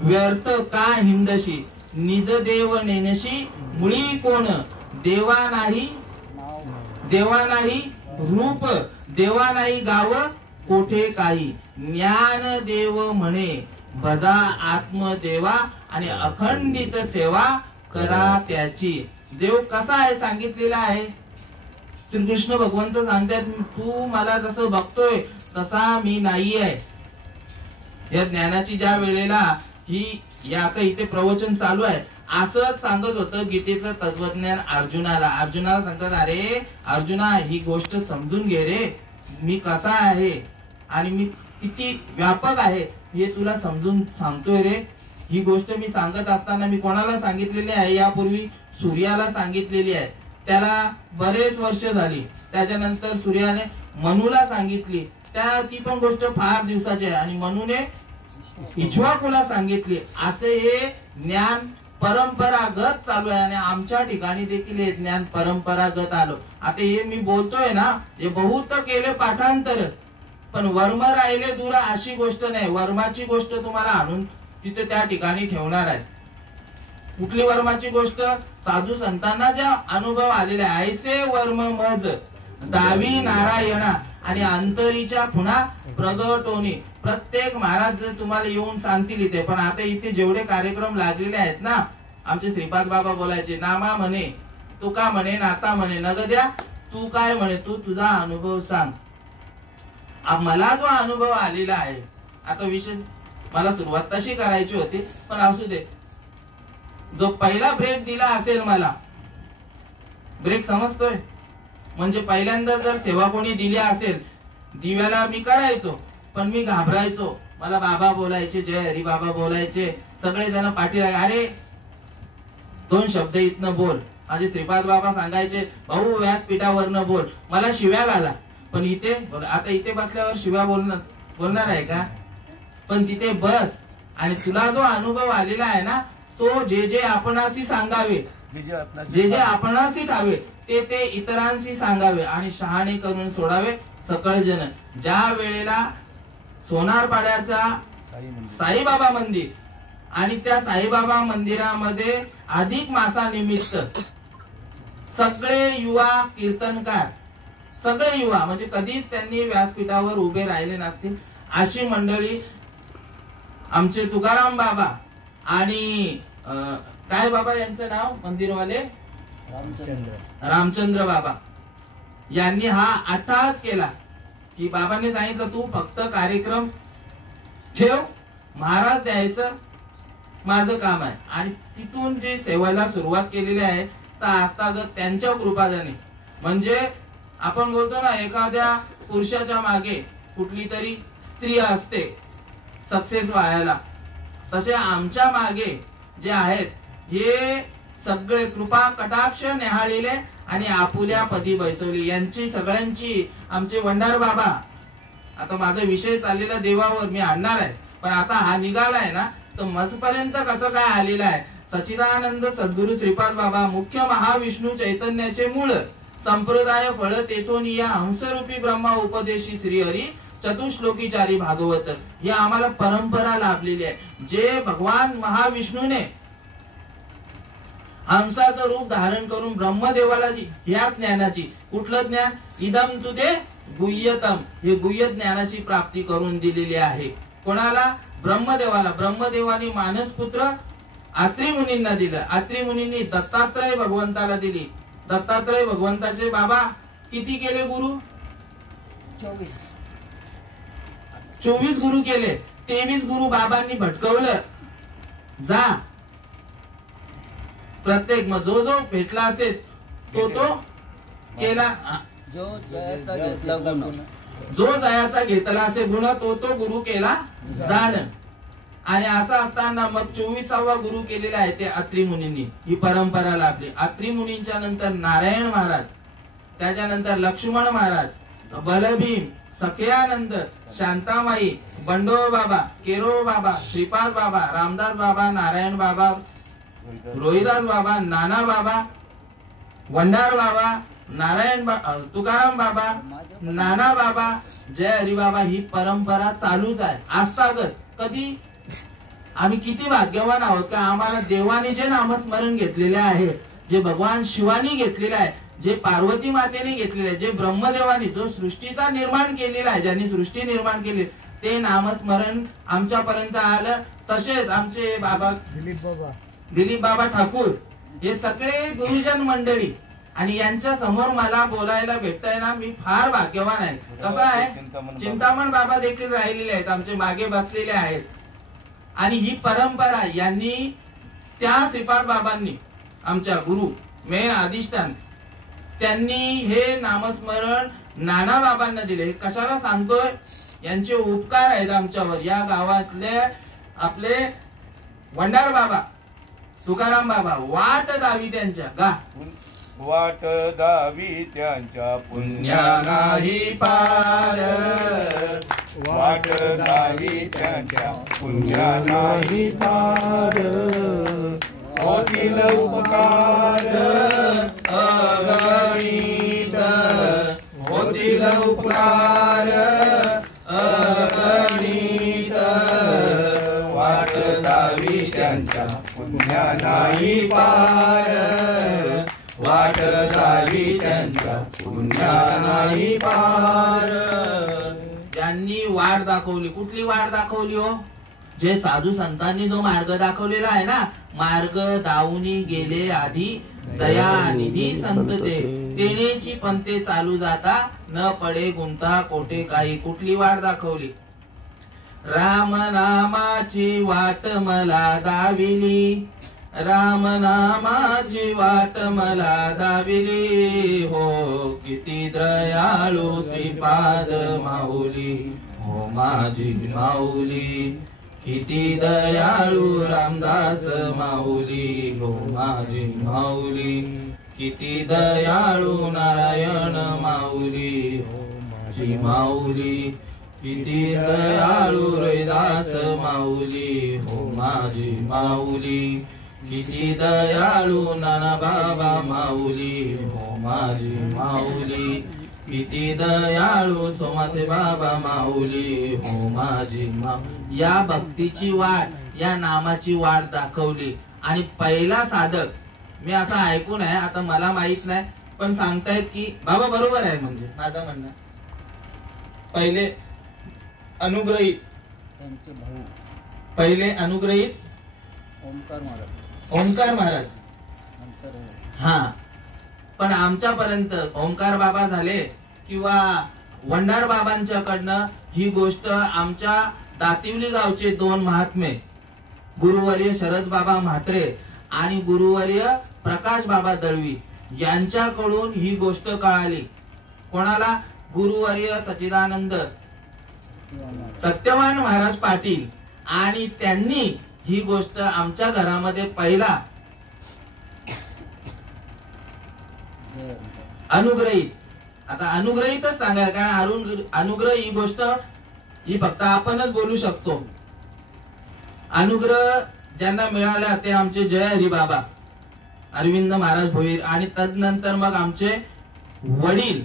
व्यर्थ का हिंदशी, निज देव नेनशी मुळी कोण. देवा नाही रूप, देवा नाही गाव कोठे काही. ज्ञान देव म्हणे भजा आत्मदेवा, आणि अखंडित सेवा करा त्याची. देव कसा आहे सांगितलेला आहे. श्रीकृष्ण भगवंत सांगतात, तू मला जसं बघतोय तसा मी नाही आहे. या ज्ञानाची ज्या वेळेला ही आता इथे प्रवचन चालू आहे, असंच सांगत होतं गीतेचं तत्वज्ञान अर्जुनाला. अर्जुनाला सांगतात, अरे अर्जुना ही गोष्ट समजून घे रे, मी कसा आहे आणि मी किती व्यापक आहे हे तुला समजून सांगतोय रे. ही गोष्ट मी सांगत असताना मी कोणाला सांगितलेली आहे? यापूर्वी सूर्याला सांगितलेली आहे. त्याला बरेच वर्ष झाली. त्याच्यानंतर सूर्याने मनूला सांगितली, ती पण गोष्ट फार दिवसाची आहे. आणि मनूने इक्ष्वाकूला सांगितली. असे हे ज्ञान परंपरागत चालू आहे आणि आमच्या ठिकाणी देखील हे ज्ञान परंपरागत आलो. आता हे मी बोलतोय ना, हे बहुत केले पाठांतर, पण वर्म राहिले दूर अशी गोष्ट नाही. वर्माची गोष्ट तुम्हाला आणून तिथे त्या ठिकाणी ठेवणार आहे. कुठली वर्माची गोष्ट? साधू संतांना ज्या अनुभव आलेले ऐसे वर्म मज दावी नारायणा आणि अंतरीच्या पुन्हा प्रगटोनी. प्रत्येक महाराज तुम्हाला येऊन सांगतील इथे. पण आता इथे जेवढे कार्यक्रम लागलेले आहेत ना, आमचे श्रीपाद बाबा बोलायचे, नामा म्हणे, तू का म्हणे, नाता म्हणे, नगद्या तू काय म्हणे, तू तुझा अनुभव सांग. मला जो अनुभव आलेला आहे, आता विषय मला सुरुवात तशी करायची होती, पण असू दे. जो पहिला ब्रेक दिला असेल मला, ब्रेक समजतोय म्हणजे पहिल्यांदा जर सेवा कोणी दिली असेल, दिव्याला मी करायचो, पण मी घाबरायचो. मला बाबा बोलायचे, जय हरी बाबा बोलायचे, सगळे जण पाठी लागे, अरे 2 शब्द इथनं बोल. माझे श्रीपाद बाबा सांगायचे, भाऊ व्यासपीठावरनं बोल, मला शिव्या घाला. पण इथे आता इथे बसल्यावर शिव्या बोलणार आहे का? पण तिथे बस आणि तुला जो अनुभव आलेला आहे ना, तो जे जे आपणाशी सांगावे, जे जे आपणाशी ठावे, ते ते इतरांशी सांगावे आणि शहाणे करून सोडावे सकळ जन. ज्या वेळेला सोनारपाड्याचा साईबाबा मंदिर आणि त्या साईबाबा मंदिरामध्ये अधिक मासा निमित्त सगळे युवा कीर्तनकार, सगळे युवा म्हणजे कधीच त्यांनी व्यासपीठावर उभे राहिले नसतील अशी मंडळी, आमचे तुकाराम बाबा आणि काय बाबा यांचं नाव मंदिरवाले, रामचंद्र बाबा यांनी हा अट्टहास केला की बाबांनी सांगितलं, तू फक्त कार्यक्रम ठेव, महाराज द्यायचं माझं काम आहे. आणि तिथून जे सेवेला सुरुवात केलेली आहे, तर आता जर त्यांच्या कृपाने, म्हणजे आपण बोलतो ना, एखाद्या पुरुषाच्या मागे कुठली तरी स्त्री असते सक्सेस व्हायला, तसे आमच्या मागे जे आहेत हे सगळे कृपा कटाक्ष नेहाळलेले आणि आपुल्या पदी बैसवली. यांची सगळ्यांची आमचे वंडार बाबा, आता माझा विषय चाललेला देवावर मी आणणार आहे, पण आता हा निघालाय ना, तर मजपर्यंत कसं काय आलेला आहे. सच्चिदानंद सद्गुरु श्रीपाद बाबा मुख्य महाविष्णू चैतन्याचे मूळ संप्रदाय फळ तेथून या हंसरूपी ब्रह्मा उपदेशी श्रीहरी चतुश्लोकीचारी भागवत, ही आम्हाला परंपरा लाभलेली आहे. जे भगवान महाविष्णूने हंसाचं रूप धारण करून ब्रह्मदेवाला ह्या ज्ञानाची, कुठलं ज्ञान, इदम तुते गुह्यतम, हे गुह्य ज्ञानाची प्राप्ती करून दिलेली आहे. कोणाला? ब्रह्मदेवाला. ब्रह्मदेवानी मानसपुत्र आत्री मुनींना दिलं. आत्री मुनींनी दत्तात्रय भगवंताला दिली. दत्तात्रय भगवंताचे बाबा किती केले गुरु? 24 गुरु केले. 23 गुरु बाबांनी भटकवलं. जा प्रत्येक मग जो जो भेटला असेल तो तो केला, जो जयाचा घेतला असेल गुण तो तो गुरु केला जाण. आणि असं असताना मग 24वा गुरु केलेला आहे ते अत्री मुनींनी. ही परंपरा लाभली. अत्री मुनींच्या नंतर नारायण महाराज, त्याच्यानंतर लक्ष्मण महाराज, बलभीम, सखयानंद, शांतामाई, बंडो बाबा, केरो बाबा, श्रीपाद बाबा, रामदास बाबा, नारायण बाबा, रोहिदास बाबा, नाना बाबा, वंडार बाबा, नारायण तुकाराम बाबा, नाना बाबा, जय हरी बाबा, ही परंपरा चालूच आहे. आजतागत कधी आम्ही किती भाग्यवान आहोत का आम्हाला देवाने जे नामस्मरण घेतलेले आहे, जे भगवान शिवानी घेतलेले आहे, जे पार्वती मातेने घेतलेले आहे, जे ब्रह्मदेवानी जो सृष्टीचा निर्माण केलेला आहे, ज्यांनी सृष्टी निर्माण केली, ते नामस्मरण आमच्यापर्यंत आलं. तसेच आमचे बाबा दिलीप बाबा ठाकूर, हे सगळे गुरुजन मंडळी, आणि यांच्या समोर मला बोलायला भेटताय ना, मी फार भाग्यवान आहे. कसं आहे, चिंतामण बाबा देखील राहिलेले आहेत, आमचे मागे बसलेले आहेत. आणि ही परंपरा यांनी, त्या श्रीपाद बाबांनी, आमच्या गुरु मेन अधिष्ठान, त्यांनी हे नामस्मरण नाना बाबांना दिले. कशाला सांगतोय, यांचे उपकार आहेत आमच्यावर. या गावातले आपले वंडार बाबा, तुकाराम बाबा, वाट दावी त्यांच्या, गा वाट दावी त्यांच्या पुण्या नाही पार, वाट दावी त्यांच्या पुण्या नाही पार. ओ पुण्या नाही पार, वाट झाली त्यांच्या पुण्या नाही पार. ज्यांनी वाट दाखवली, कुठली वाट दाखवली हो? जे साधू संतांनी जो मार्ग दाखवलेला आहे ना, मार्ग दावूनी गेले आधी दयानिधी संत ते, तेनेची पंते चालू जाता न पडे गुंता कोठे काही. कुठली वाट दाखवली? राम नामाची वाट मला दाविली, राम नामाची वाट मला दाविली, हो किती दयाळू श्रीपाद माऊली, हो माझी माऊली, किती दयाळू रामदास माऊली, हो माझी माऊली, किती दयाळू नारायण माऊली, हो माझी माऊली, किती दयाळू रैदास माऊली, हो माझी माऊली, किती दयाळू नाना बाबा माऊली, हो माझी माऊली, किती दयाळू सोमाचे बाबा माऊली, हो माझी माऊली. या भक्तीची वाट, या नामाची वाट दाखवली. आणि पहिला साधक, मी असं ऐकून आहे, आता मला माहित नाही, पण सांगतायत की बाबा बरोबर आहे, म्हणजे माझं म्हणणं, पहिले अनुग्रहित, पहिले अनुग्रहित ओंकार महाराज, ओंकार महाराज, हा. पण आमच्यापर्यंत ओंकार बाबा झाले किंवा वंडार बाबांच्याकडनं ही गोष्ट आमच्या दातिवली गावचे दोन महात्मे, गुरुवर्य शरद बाबा म्हात्रे आणि गुरुवर्य प्रकाश बाबा दळवी, यांच्याकडून ही गोष्ट कळाली. कोणाला? गुरुवर्य सच्चिदानंद सत्यवान महाराज पाटील, आणि त्यांनी ही गोष्ट आमच्या घरामध्ये पहिला अनुग्रहित, आता अनुग्रहितच सांगायला, कारण अनुग्रह ही गोष्ट ही फक्त आपणच बोलू शकतो. अनुग्रह ज्यांना मिळाला ते आमचे जय हरी बाबा अरविंद महाराज भोईर, आणि तदनंतर मग आमचे वडील,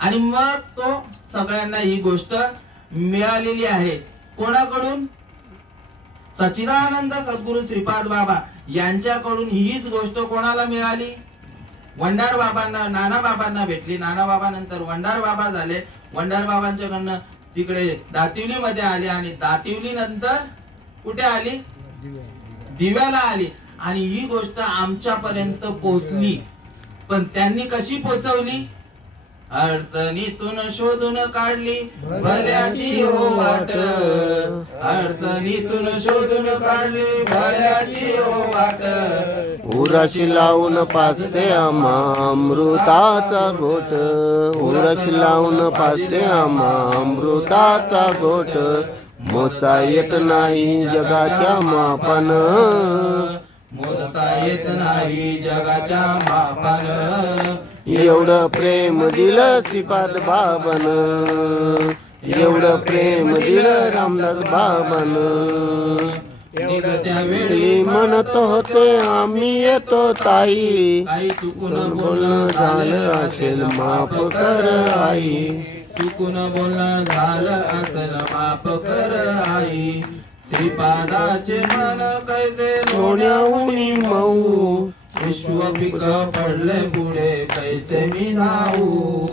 आणि मग तो सगळ्यांना ही गोष्ट मिळालेली आहे. कोणाकडून? सच्चिदानंद सद्गुरु श्रीपाद बाबा यांच्याकडून हीच गोष्ट कोणाला मिळाली? वंडार बाबांना, नाना बाबांना भेटली. नाना बाबा नंतर वंडार बाबा झाले. वंडार बाबांच्याकडनं तिकडे दातिवली मध्ये आले, आणि दातिवली नंतर कुठे आली? दिव्याला आली. आणि ही गोष्ट आमच्यापर्यंत पोहोचली. पण त्यांनी कशी पोहोचवली? अडचणीतून शोधून काढली भल्याची हो वाट, अडचणीतून शोधून काढली भल्याची हो वाट. उराशी लावून पाजते आम्हा अमृताचा घोट, उराशी लावून पाजते आम्हा अमृताचा घोट. मोजता येत नाही जगाच्या मापान, मोजता येत नाही जगाच्या मापान. एवढं प्रेम दिलं श्रीपाद बाबान, एवढं प्रेम दिलं रामदास बाबान. त्यावेळी म्हणत होते आम्ही येतो ताई, काही चुकून बोलणं झालं असेल माफ कर आई, चुकून बोलणं झालं असेल माफ कर आई. श्रीपादाचे मन कैसे सोन्याहुनी मऊ, विश्व पीक पडले पुढे कैसे मी धावू,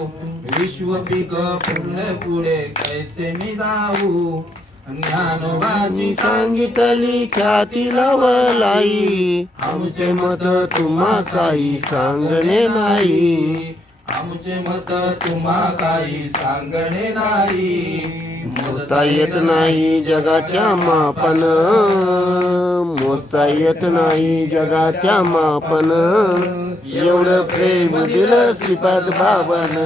विश्व पीक पडले पुढे कैसे मी धावू. ज्ञानोबाची सांगितली ख्याती लवलाई, आमचे मत तुम्हा काही सांगणे नाही, आमचे मत तुम्हा काही सांगणे नाही. मोजता येत नाही जगाच्या मापन, मोजता येत नाही जगाच्या मापन. एवढं प्रेम दिलं श्रीपाद बाबान,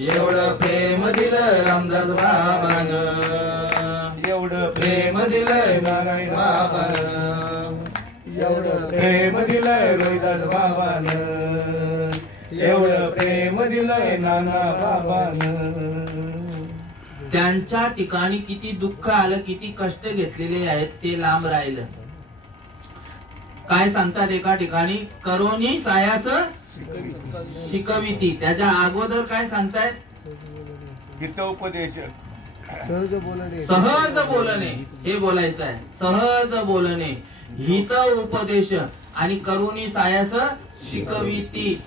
एवढं प्रेम दिलं रामदास बाबान, एवढं प्रेम दिलंय नारायण बाबान, एवढं प्रेम दिलंय रैदास बाबान, एवढं प्रेम दिलंय नाना बाबान. त्यांच्या ठिकाणी किती दुःख आलं, किती कष्ट घेतलेले आहेत ते लांब राहिलं. काय सांगतात एका ठिकाणी? करोनी सायास शिकविती. त्याच्या अगोदर काय सांगतायत? गीतोपदेश, सहज बोलणे हे बोलायचं आहे. सहज बोलणे, हित उपदेश आणि करुणी सायास शिकविती.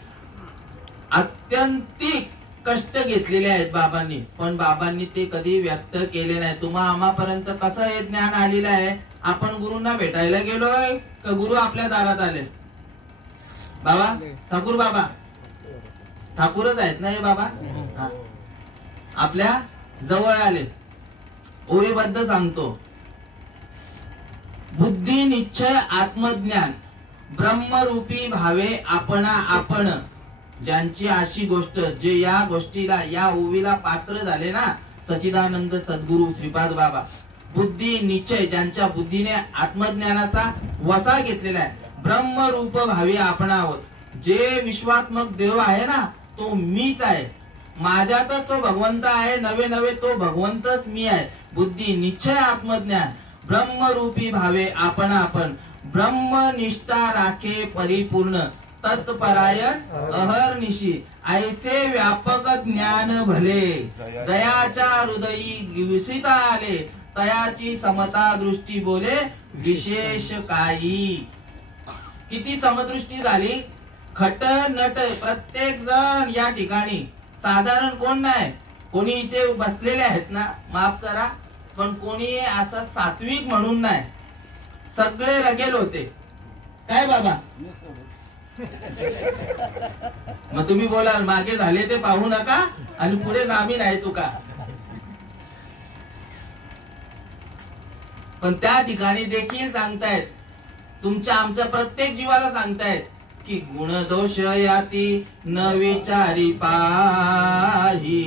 अत्यंतिक कष्ट घेतलेले आहेत बाबांनी, पण बाबांनी ते कधी व्यक्त केले नाही. तुम्हा आम्हापर्यंत कसं हे ज्ञान आलेलं आहे? आपण गुरुंना भेटायला गेलोय का गुरु आपल्या दारात आले? बाबा ठाकूर, बाबा ठाकूरच आहेत ना हे बाबा? आपल्या जवळ आले. ओळीबद्ध सांगतो. बुद्धी निश्चय आत्मज्ञान ब्रह्मरूपी भावे आपणा आपण. ज्यांची अशी गोष्ट, जे या गोष्टीला, या ओवीला पात्र झाले ना, सच्चिदानंद सद्गुरु श्रीपाद बाबा. बुद्धी निश्चय, ज्यांच्या बुद्धीने आत्मज्ञानाचा वसा घेतलेला आहे. ब्रह्मरूप भावी आपण आहोत. जे विश्वात्मक देव आहे ना, तो मीच आहे. माझ्यातच तो भगवंत आहे. नवे नवे तो भगवंतच मी आहे. बुद्धी निश्चय आत्मज्ञान ब्रह्मरूपी भावे आपण आपण. ब्रह्मनिष्ठा राखे परिपूर्ण तत्परायण अहर्निशी. ऐसे व्यापक ज्ञान भले दयाच्या हृदयी विसिता आले. तयाची समता दृष्टी बोले विशेष काही. किती समदृष्टी झाली. खट नट प्रत्येक जण या ठिकाणी, साधारण कोण नाही. कोणी इथे बसलेले आहेत ना, माफ करा, पण कोणी असं सात्विक म्हणून नाही. सगळे रगेल होते. काय बाबा? मग तुम्ही बोलाल मागे झाले ते पाहू नका आणि पुढे जामी नाही तुका. पण त्या ठिकाणी देखील सांगतायत, तुमच्या आमच्या प्रत्येक जीवाला सांगतायत की गुणदोष याती न विचारी पाही.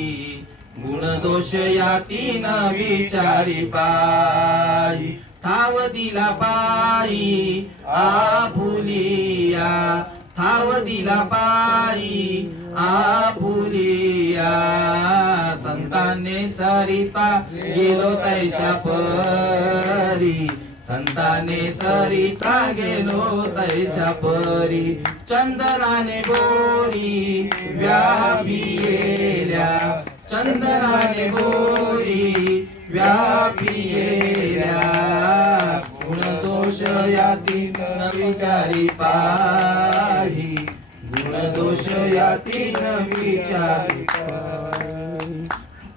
गुणदोष याती न विचारी पाही. ठाव दिला पायी आपुलिया. ठाव दिला पायी आपुलिया. संताने सरिता गेलो तैशा परी. संताने सरिता गेलो तैशा परी. चंदनाने बोरी व्यापियेल्या. चंदनाने बोरी व्यापियेल्या. गुणदोष याती न विचारी पाही. गुणदोष याती न विचारी पाही.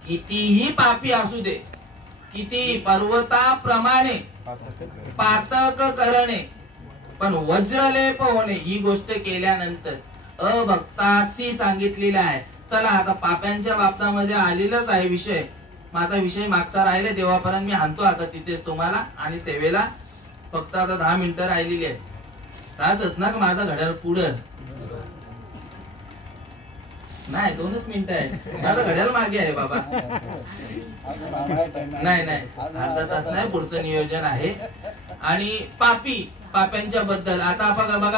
कितीही पापी असू दे, किती पर्वताप्रमाणे पातक करणे, पण वज्रलेप होणे ही गोष्ट केल्यानंतर अभक्तासी सांगितलेला आहे. चला आता पाप्यांच्या बाबतामध्ये आलेलाच आहे विषय. माझा विषय मागता राहिले देवापर्यंत मी आणतो आता तिथे तुम्हाला. आणि सेवेला फक्त आता 10 मिनिटं राहिलेली आहे. तासच ना माझा घड्याळ पुढं नाही, 2च मिनिटं आहे. माझा घड्याळ मागे आहे बाबा. नाही नाही, अर्धा तास नाही, पुढचं नियोजन आहे. आणि पाप्यांच्या बद्दल आता बघा बघा,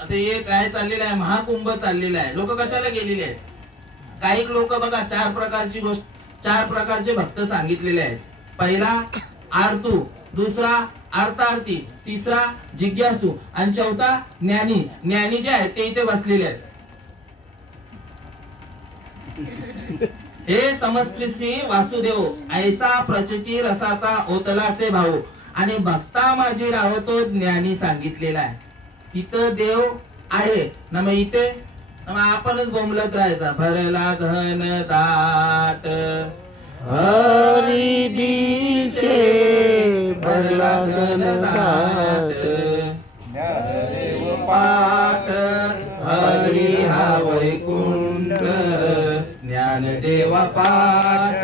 आता हे काय चाललेलं आहे, महाकुंभ चाललेला आहे. लोक कशाला गेलेले आहेत? काही लोक बघा 4 प्रकारची गोष्ट, 4 प्रकारचे भक्त सांगितलेले आहेत. पहिला आरतू, दुसरा अर्थार्थी, तिसरा जिज्ञासू आणि चौथा ज्ञानी. ज्ञानी जे आहेत ते इथे बसलेले आहेत. हे समस्त्री श्री वासुदेव ऐसा प्रचिती रसाचा ओतलासे भाऊ. आणि भक्ता माझी राहतो ज्ञानी सांगितलेला आहे. तिथं देव आहे ना, मग इथे आपणच बोंबलत राहायचा. भरला घन दाट हरी दिशे भरला घन दाट. पाठ हरी हा वैकुंठ. ज्ञानदेवा पाठ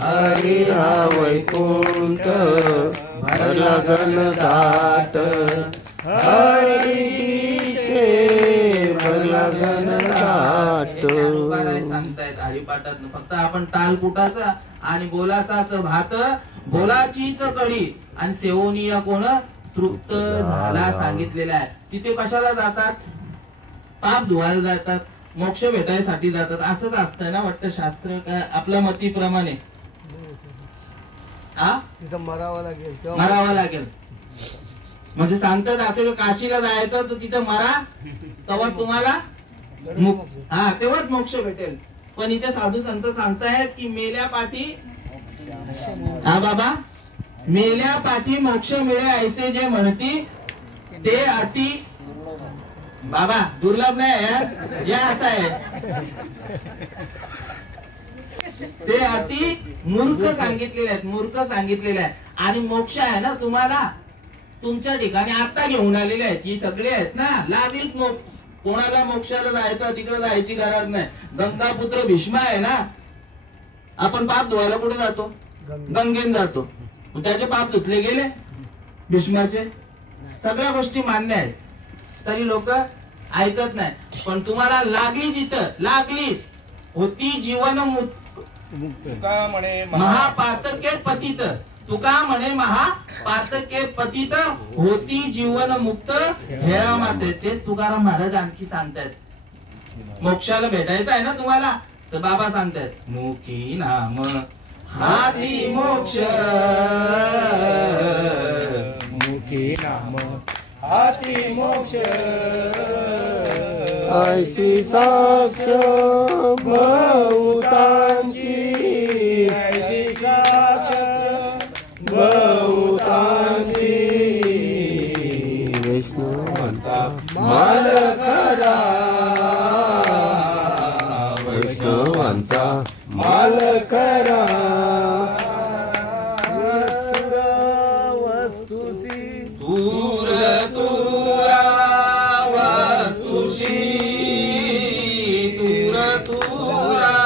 हरी हा वैकुंठ. भरला घन दाट हरी दिशे भरला घन दाट. सांगतायत हरिपाठात. फक्त आपण ताल कुटाचा आणि बोलाचाच भात, बोलाचीच कडी आणि सेवनीय कोण तृप्त झाला सांगितलेला आहे. तिथे कशाला जातात? पाप धुवायला जातात, मोक्ष भेटायसाठी जातात. असंच असतं ना वाटतं शास्त्र काय आपल्या मतीप्रमाणे. तिथं मरावं लागेल, मरावं लागेल म्हणजे सांगतात असं काशीला जायचं तर तिथे मरा, तेव्हा तुम्हाला तेव्हाच मोक्ष भेटेल. पण इथे साधू संत सांगतायत की मेल्या पाठी बाबा मेल्या पाठी मोक्ष मिळे ऐसे जे म्हणती ते अति बाबा दुर्लभ नाही यार, या असं आहे ते अति मूर्ख सांगितलेले आहेत, मूर्ख सांगितलेले आहे. आणि मोक्ष आहे ना तुम्हाला तुमच्या ठिकाणी आता घेऊन आलेले आहेत, ही सगळे आहेत ना लागलीच कोणाला मोक्षाला जायचं तिकडे जायची गरज नाही. गंगापुत्र भीष्म आहे ना, आपण पाप धुवायला कुठे जातो? गंगेन जातो. त्याचे पाप धुतले गेले भीष्माचे, सगळ्या गोष्टी मान्य आहेत, तरी लोक ऐकत नाही. पण तुम्हाला लागली तिथं लागली होती जीवन तुका म्हणे महापातके पतित, तुका म्हणे महापातके पतित होती जीवन मुक्त हेळा मात्र. ते तुकाराम महाराज आणखी सांगतायत मोक्षाला भेटायचं आहे ना तुम्हाला, तर बाबा सांगतायत मुखी नाम हाती मोक्ष, मुखी नाम हाती मोक्ष, ऐशी साक्ष बहुतांची, ऐशी साक्ष बहुतांची वैष्णवांचा माल खरा, वैष्णवांचा माल खरा. वस्तुसी दूर तुरा वस्तुशी, दूर तुरा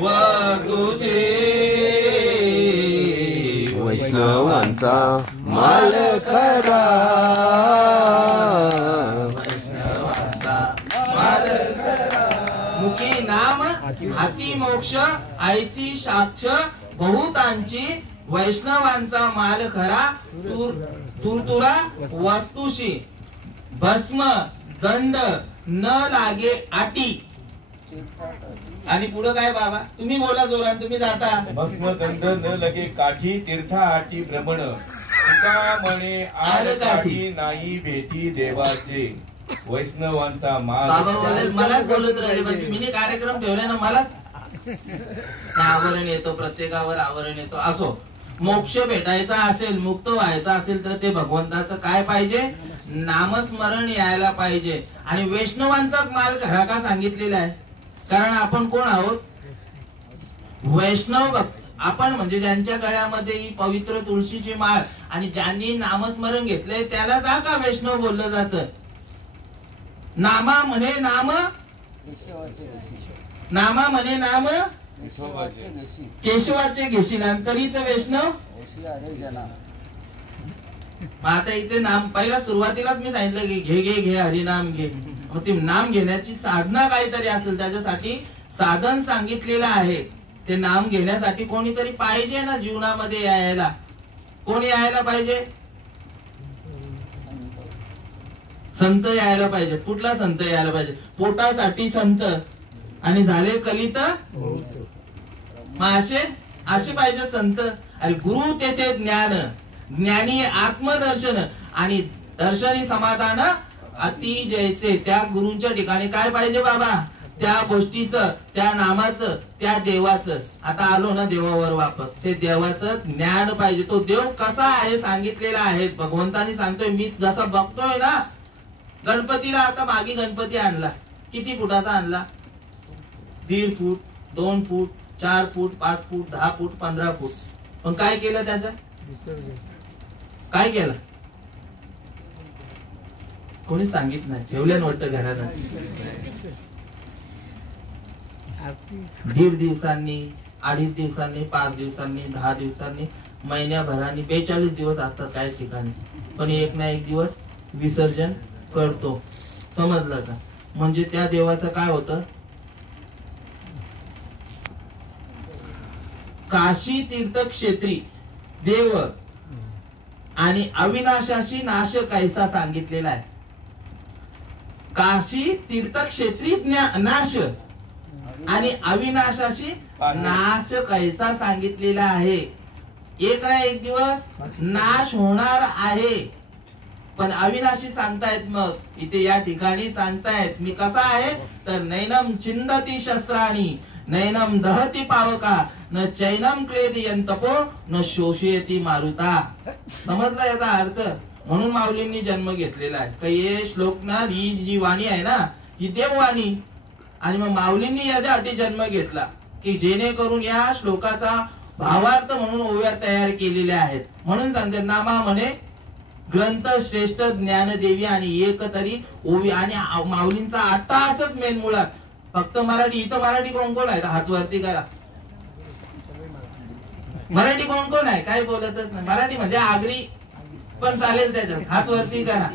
वस्तुशी वैष्णवांचा माल खरा, मुखी नाम हाती मोक्ष ऐसी साक्ष बहुतांची वैष्णवांचा माल खरा. तुरतुरा वस्तुशी भस्म दंड न लागे आटी. आणि पुढे काय बाबा तुम्ही बोला जोरात, तुम्ही जाता. भस्म दंड न लगे काठी, तीर्था आठी भ्रमण, तुका म्हणे आड काठी नाही भेटी देवाचे, वैष्णवांचा बाबा माल. बोलेल मलाच बोलत राहिले, मी कार्यक्रम ठेवले ना मला आवरण येतो, प्रत्येकावर आवरण येतो. असो मोक्ष भेटायचा असेल, मुक्त व्हायचा असेल तर ते भगवंताचं काय पाहिजे? नामस्मरण यायला पाहिजे. आणि वैष्णवांचाच माल खरा का सांगितलेला आहे? कारण आपण कोण आहोत? वैष्णव आपण, म्हणजे ज्यांच्या गळ्यामध्ये ही पवित्र तुळशीची माळ आणि ज्यांनी नामस्मरण घेतलंय त्याला जा का वैष्णव बोललं जातं? नामा म्हणे नाम, नामा म्हणे नाम केशवाचे घेशील तरीच वैष्णव. आता इथे नाम पहिला सुरुवातीलाच मी सांगितलं की घे घे घे हरिनाम घे. मग ते नाम घेण्याची साधना काहीतरी असेल, त्याच्यासाठी साधन सांगितलेलं आहे. ते नाम घेण्यासाठी कोणीतरी पाहिजे ना जीवनामध्ये यायला. कोण यायला पाहिजे? संत यायला पाहिजे. कुठला संत यायला पाहिजे? पोटासाठी संत आणि झाले कलित असे पाहिजे संत. आणि गुरु तेथे ज्ञान, ज्ञानी आत्मदर्शन आणि दर्शनी समाधान अति जैसे. त्या गुरूंच्या ठिकाणी काय पाहिजे बाबा? त्या गोष्टीचं, त्या नामाचं, त्या देवाचं. आता आलो ना देवावर वापस, ते देवाचं ज्ञान पाहिजे. तो देव कसा आहे सांगितलेला आहे. भगवंतानी सांगतोय, मी जसं बघतोय ना गणपतीला. आता मागे गणपती आणला, किती फुटाचा आणला? 1.5 फूट, 2 फूट, 4 फूट, 5 फूट, 10 फूट, 15 फूट. पण काय केलं त्याचं? काय केलं? कोणी सांगितलं नाही. ठेवलं वाटतं घरात. 1.5 दिवसांनी, 2.5 दिवसांनी, 5 दिवसांनी, 10 दिवसांनी, महिन्याभराने 42 दिवस असतात काही ठिकाणी. पण एक ना एक दिवस विसर्जन करतो. समजलं का? म्हणजे त्या देवाचं काय होतं? काशी तीर्थक्षेत्री देव आणि अविनाशाशी नाश कैसा सांगितलेला आहे. काशी तीर्थक्षेत्री नाश आणि अविनाशाशी नाश कैसा सांगितलेला आहे. एक ना एक दिवस नाश होणार आहे. पण अविनाशी सांगतायत. मग इथे या ठिकाणी सांगतायत मी कसा आहे तर नैनम छिंदती शस्त्राणी नैनम दहती पावका न चैनम क्लेदयंतपो न शोषयती मारुता. समजला याचा अर्थ? म्हणून माऊलींनी जन्म घेतलेला आहे. काही हे श्लोक ना, ही जी वाणी आहे ना, ही देववाणी. आणि मग माऊलींनी याच्यासाठी जन्म घेतला की जेणेकरून या श्लोकाचा भावार्थ म्हणून ओव्या तयार केलेल्या आहेत. म्हणून सांगते नामा म्हणे ग्रंथ श्रेष्ठ ज्ञानदेवी आणि एक तरी ओवी. आणि माऊलींचा अट्टासच मेन मुळात फक्त मराठी. इथं मराठी कोण कोण आहे? हात वरती करा. मराठी कोण कोण आहे? काय बोलतच नाही. मराठी म्हणजे आगरी पण चालेल त्याच्यात. हात वरती करा.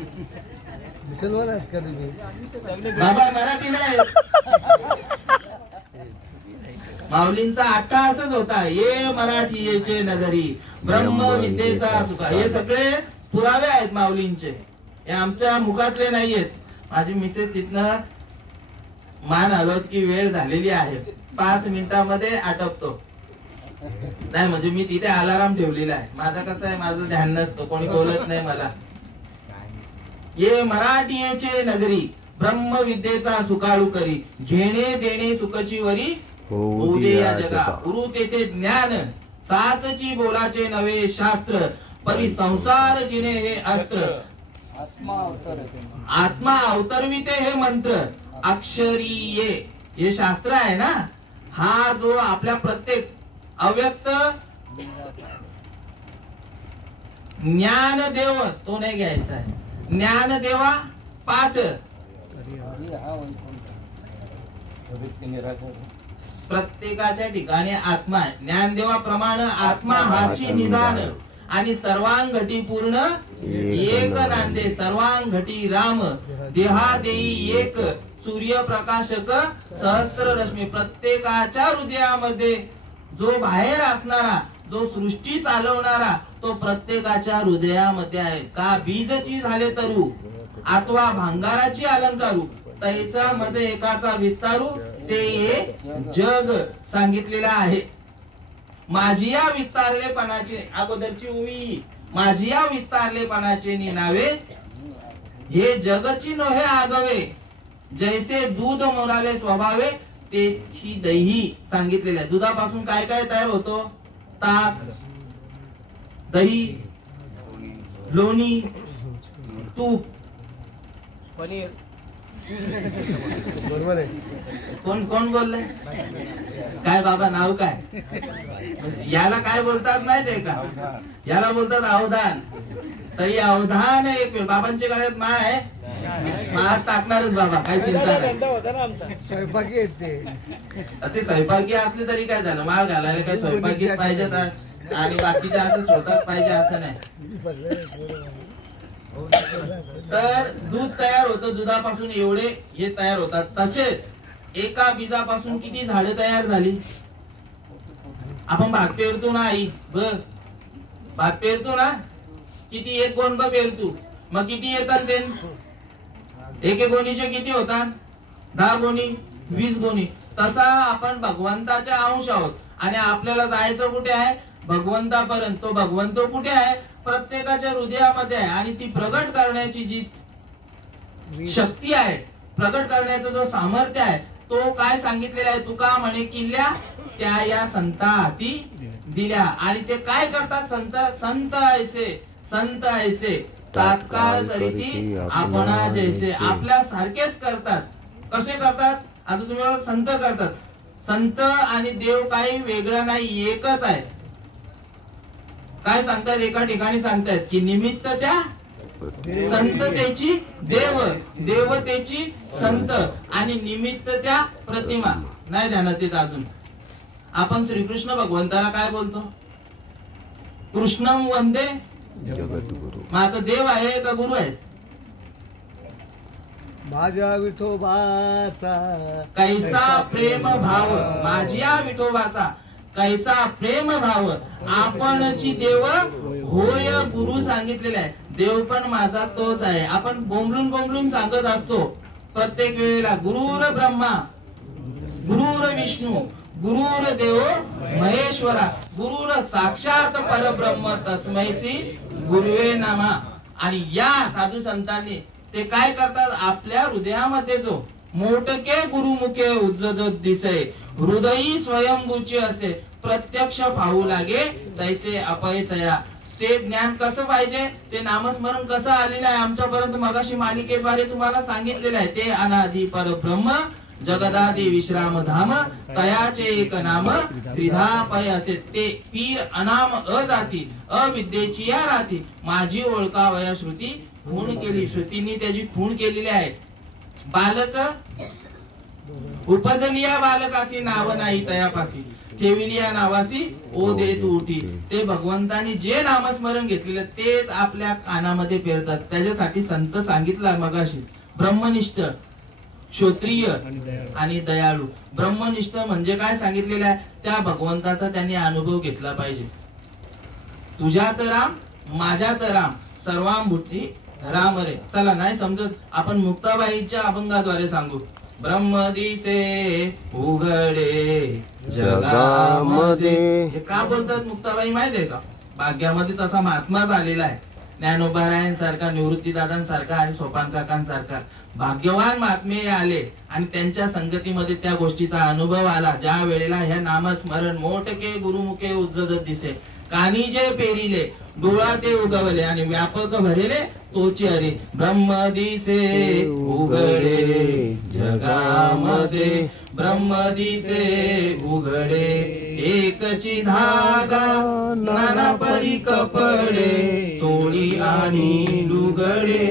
बाबा मराठी नाही. माऊलींचा अट्टासच होता ये मराठी येचे नगरी ब्रह्मविद्येचा सुखा. हे सगळे पुरावे आहेत माऊलींचे. हे आमच्या मुखातले नाहीयेत. माझी मिसेस तिथनं मान हलवत की वेळ झालेली आहे, 5 मिनिटांमध्ये आटपतो. नाही म्हणजे मी तिथे अलाराम ठेवलेला आहे. माझा कसं आहे, माझं ध्यान नसतं, कोणी बोलत नाही मला. ये मराठीचे नगरी ब्रह्मविद्येचा सुकाळू करी घेणे देणे सुखची वरी होऊ दे या जगा. गुरु तेथे ज्ञान साचची बोलाचे नवे शास्त्र परी संसार जिने हे अस्त्र. आत्मा अवतरविते हे मंत्र अक्षरीये. हे शास्त्र आहे ना, हा जो आपल्या प्रत्येक अव्यक्त ज्ञानदेव तो नाही घ्यायचा आहे. ज्ञानदेवा पाठ प्रत्येकाच्या ठिकाणी आत्मा आहे. ज्ञानदेवाप्रमाणे आत्मा हाची निदान आणि सर्वांगठी पूर्ण एक नांदे. सर्वांगठी राम देहा देई एक सूर्यप्रकाशक सहस्र रश्मी. प्रत्येकाच्या हृदयामध्ये जो बाहेर असणारा, जो सृष्टी चालवणारा तो प्रत्येकाच्या हृदयामध्ये आहे. का बीजची झाले तरू अथवा भांगाराची अलंकारू तैचा मध्ये एकाचा विस्तारू ते जग सांगितलेलं आहे. माझी या विस्तारलेपणाचे अगोदरची उवी माझी या विस्तारलेपणाचे नावे हे जगची नोहे आगवे जैसे दूध मोराले स्वभावे तेची दही सांगितलेले आहे. दुधापासून काय काय तयार होतो? ताक, दही, लोणी, तूप, पनीर. बरोबर आहे. कोण कोण बोललंय? काय बाबा नाव काय? याला काय बोलतात माहितीये का? याला बोलतात अवधान. तरी अवधान एक वेळ बाबांच्या गळ्यात माळ आहे, माळ टाकणारच बाबा, काय चिंता नाही. स्वयंपाकी आहेत ते स्वयंपाकी असले तरी काय झालं, माळ घालायला काय स्वयंपाकी पाहिजे आणि बाकीच्या असं स्वतःच पाहिजे असं नाही. तर दूध तयार होतं, दुधापासून एवढे हे तयार होतात. तसेच एका बीजापासून किती झाडं तयार झाली? आपण भात पेरतो ना आई, बर भात पेरतो ना, किती एक गोण पेरतो, मग किती येतात ते? एक गोणीचे किती होतात? 10 गोणी, 20 गोणी. तसा आपण भगवंताच्या अंश आहोत आणि आपल्याला जायचं कुठे आहे? भगवंतापर्यंत. तो भगवंत कुठे आहे? प्रत्येकाच्या हृदयामध्ये आहे. आणि ती प्रगट करण्याची जी शक्ती आहे, प्रगट करण्याचं जो सामर्थ्य आहे, तो काय सांगितलेला आहे? तुका म्हणे किल्ल्या त्या या संता हाती दिल्या. आणि ते काय करतात संत? संत ऐसे तात्काळ करीती आपणा जैसे. आपल्या सारखेच करतात. कसे करतात? आता तुम्ही संत करतात. संत आणि देव काही वेगळं नाही, एकच आहे. काय सांगतात? एका ठिकाणी सांगतात की निमित्त त्या संततेची देव, देवतेची संत आणि निमित्त त्या प्रतिमा. नाही ध्यानात येत अजून. आपण श्रीकृष्ण भगवंताला काय बोलतो? कृष्णम वंदे जगद्गुरु. मग आता देव आहे का गुरु आहे? माझ्या विठोबाचा कैसा प्रेम भाव, माझ्या विठोबाचा कैसा प्रेम भाव आपणची देव होय गुरु सांगितलेला आहे. देव पण माझा तोच आहे. आपण बोंबलून बोंबलून सांगत असतो प्रत्येक वेळेला, गुरुर ब्रह्मा, गुरुर विष्णू, गुरुर देव महेश्वरा, गुरुर साक्षात परब्रह्म तस्मै श्री गुरुवे नमः. आणि या साधू संतांनी ते काय करतात? आपल्या हृदयामध्ये जो मोठके गुरुमुखे उज्जत दिसे, हृदयी स्वयंभूची असे, प्रत्यक्ष पाहू लागे तैसे अपयसया. ते ज्ञान कसं पाहिजे, ते नामस्मरण कसं आलेलं आहे आमच्यापर्यंत मगाशी मालिकेद्वारे तुम्हाला सांगितलेलं आहे. ते अनादि परब्रह्म जगदादि विश्राम धाम, तयाचे एक नाम त्रिधा पय असे. ते पीर अनाम अजाती, अविद्येची या राती, माझी ओळखावया श्रुती, खूण केली. श्रुतींनी त्याची खूण केलेली आहे. बालक उपजलिया बालकासी नाव नाही तयापासी, ठेविलिया नावासी ओ दे तू उठी. ते भगवंतानी जे नामस्मरण घेतलेलं तेच आपल्या कानामध्ये पेरतात. त्याच्यासाठी संत सांगितलं मगाशी, ब्रह्मनिष्ठ, क्षत्रिय आणि दयाळू. ब्रह्मनिष्ठ म्हणजे काय सांगितलेलं आहे, त्या भगवंताचा त्यांनी अनुभव घेतला पाहिजे. तुझ्यात राम माझ्यात राम सर्वांभूती राम रे. चला नाही समजत आपण मुक्ताबाईच्या अभंगाद्वारे सांगू. ब्रह्म दिसे उघडे जगामध्ये. हे का बोलतात मुक्ताबाई माहितीये का, भाग्यामध्ये तसा महात्मा झालेला आहे. ज्ञानोबारायांसारखा, निवृत्तीदादांसारखा आणि सोपान काकांसारखा भाग्यवान महात्मे आले आणि त्यांच्या संगतीमध्ये त्या गोष्टीचा अनुभव आला. ज्या वेळेला ह्या नामस्मरण मोठके गुरुमुखे उज्जत दिसे, कानी जे पेरिले डोळा ते उगवले आणि व्यापक भरेले तोची हरी. ब्रह्म दिसे उघडे जगामध्ये, ब्रह्म दिसे उघडे एकची धागा, नाना परी कपडे चोळी आणि लुगडे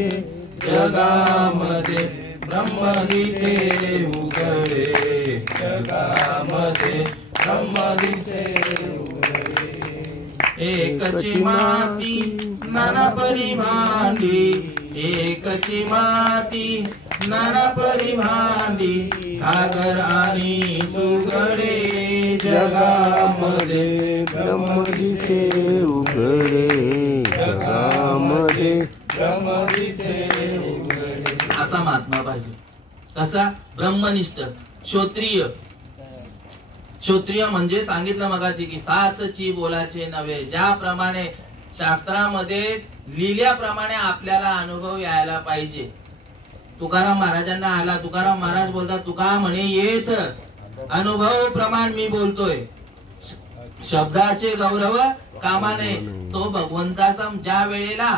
जगामध्ये. ब्रह्म दिसे उघडे जगामध्ये, ब्रह्म दिसे उघडे एकची माती नाना परी भांडी, एकची माती नाना परी भांडी, घागर आणि सुगडे जगामध्ये. ब्रह्म दिसे उघडे जगामध्ये, ब्रह्म दिसे उघडे. असा महात्मा पाहिजे. कसा, ब्रह्मनिष्ठ, क्षत्रिय. क्षत्रिय म्हणजे सांगितलं मगाची की साचची बोलाचे नव्हे. ज्याप्रमाणे शास्त्रामध्ये लिहिल्याप्रमाणे आपल्याला अनुभव यायला पाहिजे. तुकाराम महाराजांना आला. तुकाराम महाराज बोलतात, तुका म्हणे येत अनुभव प्रमाण मी बोलतोय, शब्दाचे गौरव कामाने. तो भगवंताचा ज्या वेळेला